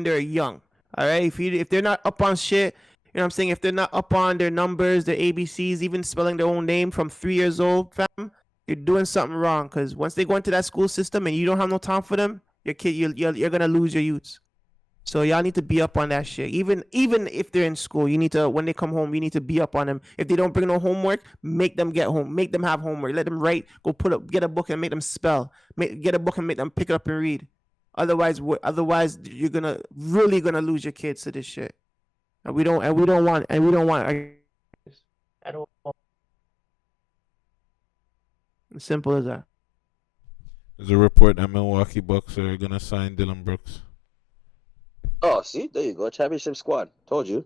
they're young. All right, if they're not up on shit, you know what I'm saying. If they're not up on their numbers, their ABCs, even spelling their own name from 3 years old, fam, you're doing something wrong. Because once they go into that school system and you don't have no time for them, your kid, you're gonna lose your youths. So y'all need to be up on that shit. Even if they're in school, you need to, when they come home, you need to be up on them. If they don't bring no homework, make them get home. Make them have homework. Let them write. Go get a book and make them spell. Get a book and make them pick it up and read. Otherwise you're really gonna lose your kids to this shit. And we don't want at all. As simple as that. There's a report that Milwaukee Bucks are gonna sign Dylan Brooks. Oh, see, there you go. Championship squad. Told you.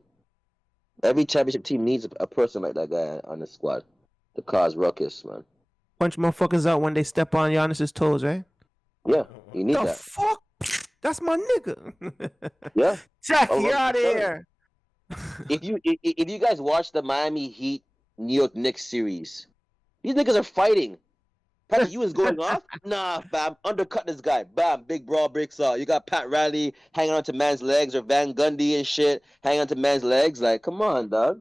Every championship team needs a person like that guy on the squad to cause ruckus, man. Punch motherfuckers out when they step on Giannis's toes, right? Yeah, you need The that. fuck? That's my nigga. Yeah. Jack, Oh, you're out of 100%. here. If you guys watch the Miami Heat New York Knicks series, these niggas are fighting. Patrick Ewing's going off? Nah, fam. Undercut this guy. Bam. Big brawl breaks out. You got Pat Riley hanging onto man's legs or Van Gundy and shit hanging onto man's legs. Like, come on, dog.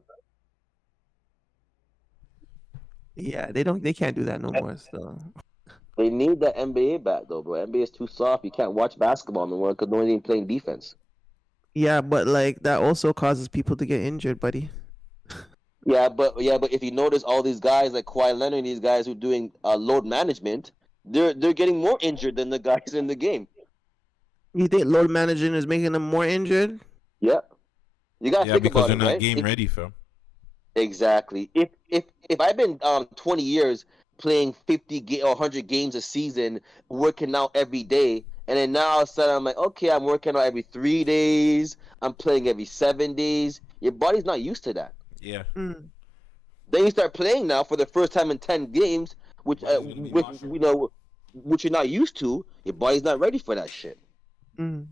Yeah, they can't do that no more. So They need that NBA back, though, bro. NBA is too soft. You can't watch basketball no more because no one's even playing defense. yeah, but like that also causes people to get injured, buddy. Yeah, but if you notice all these guys like Kawhi Leonard and these guys who are doing load management, they're getting more injured than the guys in the game. You think load managing is making them more injured? Yeah. You gotta Yeah, think because about they're it, not right? game ready, fam. Exactly. If I've been 20 years playing 50 or 100 games a season, working out every day, and then now all of a sudden I'm like, okay, I'm working out every 3 days, I'm playing every 7 days. Your body's not used to that. Yeah. Mm. Then you start playing now for the first time in 10 games, which Body's gonna be which lost. you know, which you're not used to. Your body's not ready for that shit. Mm.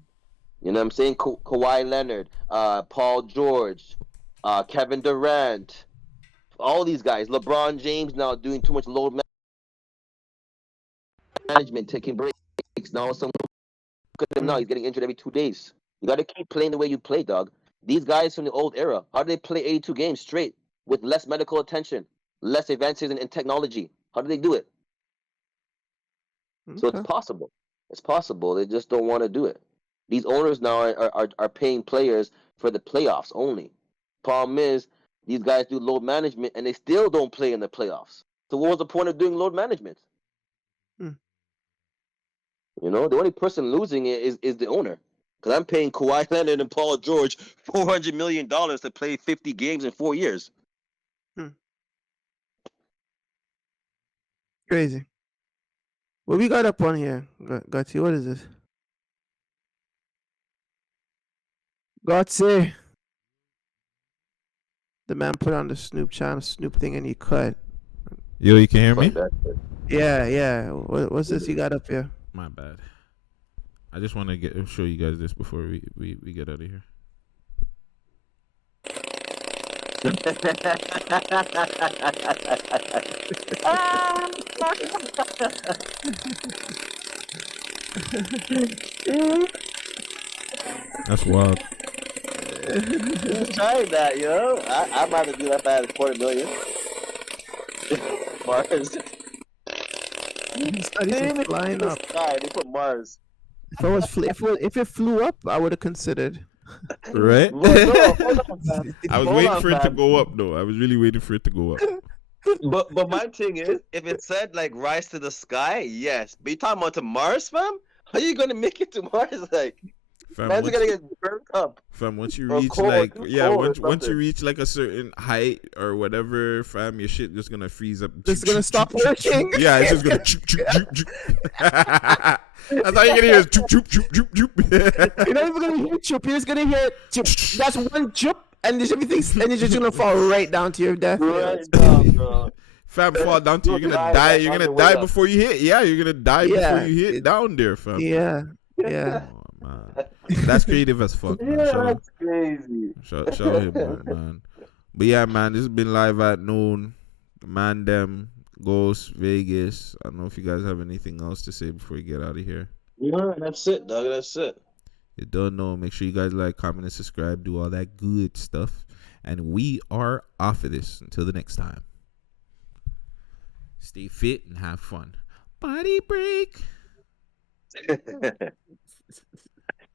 You know what I'm saying? Kawhi Leonard, Paul George, Kevin Durant, all these guys. LeBron James now doing too much load management, taking breaks. Now some look at him now. He's getting injured every 2 days. You got to keep playing the way you play, dog. These guys from the old era, how do they play 82 games straight with less medical attention, less advances in technology? How do they do it? So it's Okay. possible. It's possible. They just don't want to do it. These owners now are paying players for the playoffs only. Problem is, these guys do load management and they still don't play in the playoffs. So what was the point of doing load management? Hmm. You know, the only person losing it is the owner. Because I'm paying Kawhi Leonard and Paul George $400 million to play 50 games in 4 years. Crazy. What we got up on here, Gutsy? What is this? Gutsy. The man put on the Snoop channel, Snoop thing, and he cut. Yo, you can hear me? Yeah. What's this you got up here? My bad. I just want to show you guys this before we get out of here. That's wild. Who's trying that, yo? I'm about to do that if I had $250,000. Mars. These studies are flying up. Sky, they put Mars. If it flew up, I would have considered. Right? Well, no, hold on, man. I was Hold waiting on, for it to fam. go up, though. I was really waiting for it to go up. But my thing is, if it said like rise to the sky, yes. But you talking about to Mars, fam? How you gonna make it to Mars? Like, man's gonna get burnt up. Fam, once you Or reach cold, like too yeah, cold or once you something. reach like a certain height or whatever, fam, your shit just gonna freeze up. It's gonna stop working. Yeah, it's just gonna choop choop choop choop. That's all you're gonna hear is choop choop choop choop choop. You're not even gonna hear chip. You're just gonna hear chip. That's one chip, and there's everything, and it's just gonna fall right down to your death. Right down, bro. Fam, fall down to you're gonna die. You're gonna die before you hit. Yeah, you're gonna die before you hit down there, fam. Yeah. Oh, man. That's creative as fuck, man. Yeah, that's crazy. Shout him out, man. But yeah, man, this has been Live at Noon. Man, them, Ghost, Vegas. I don't know if you guys have anything else to say before we get out of here. Yeah, that's it, dog. That's it. You don't know. Make sure you guys like, comment, and subscribe. Do all that good stuff. And we are off of this. Until the next time. Stay fit and have fun. Body break.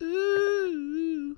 Ooh.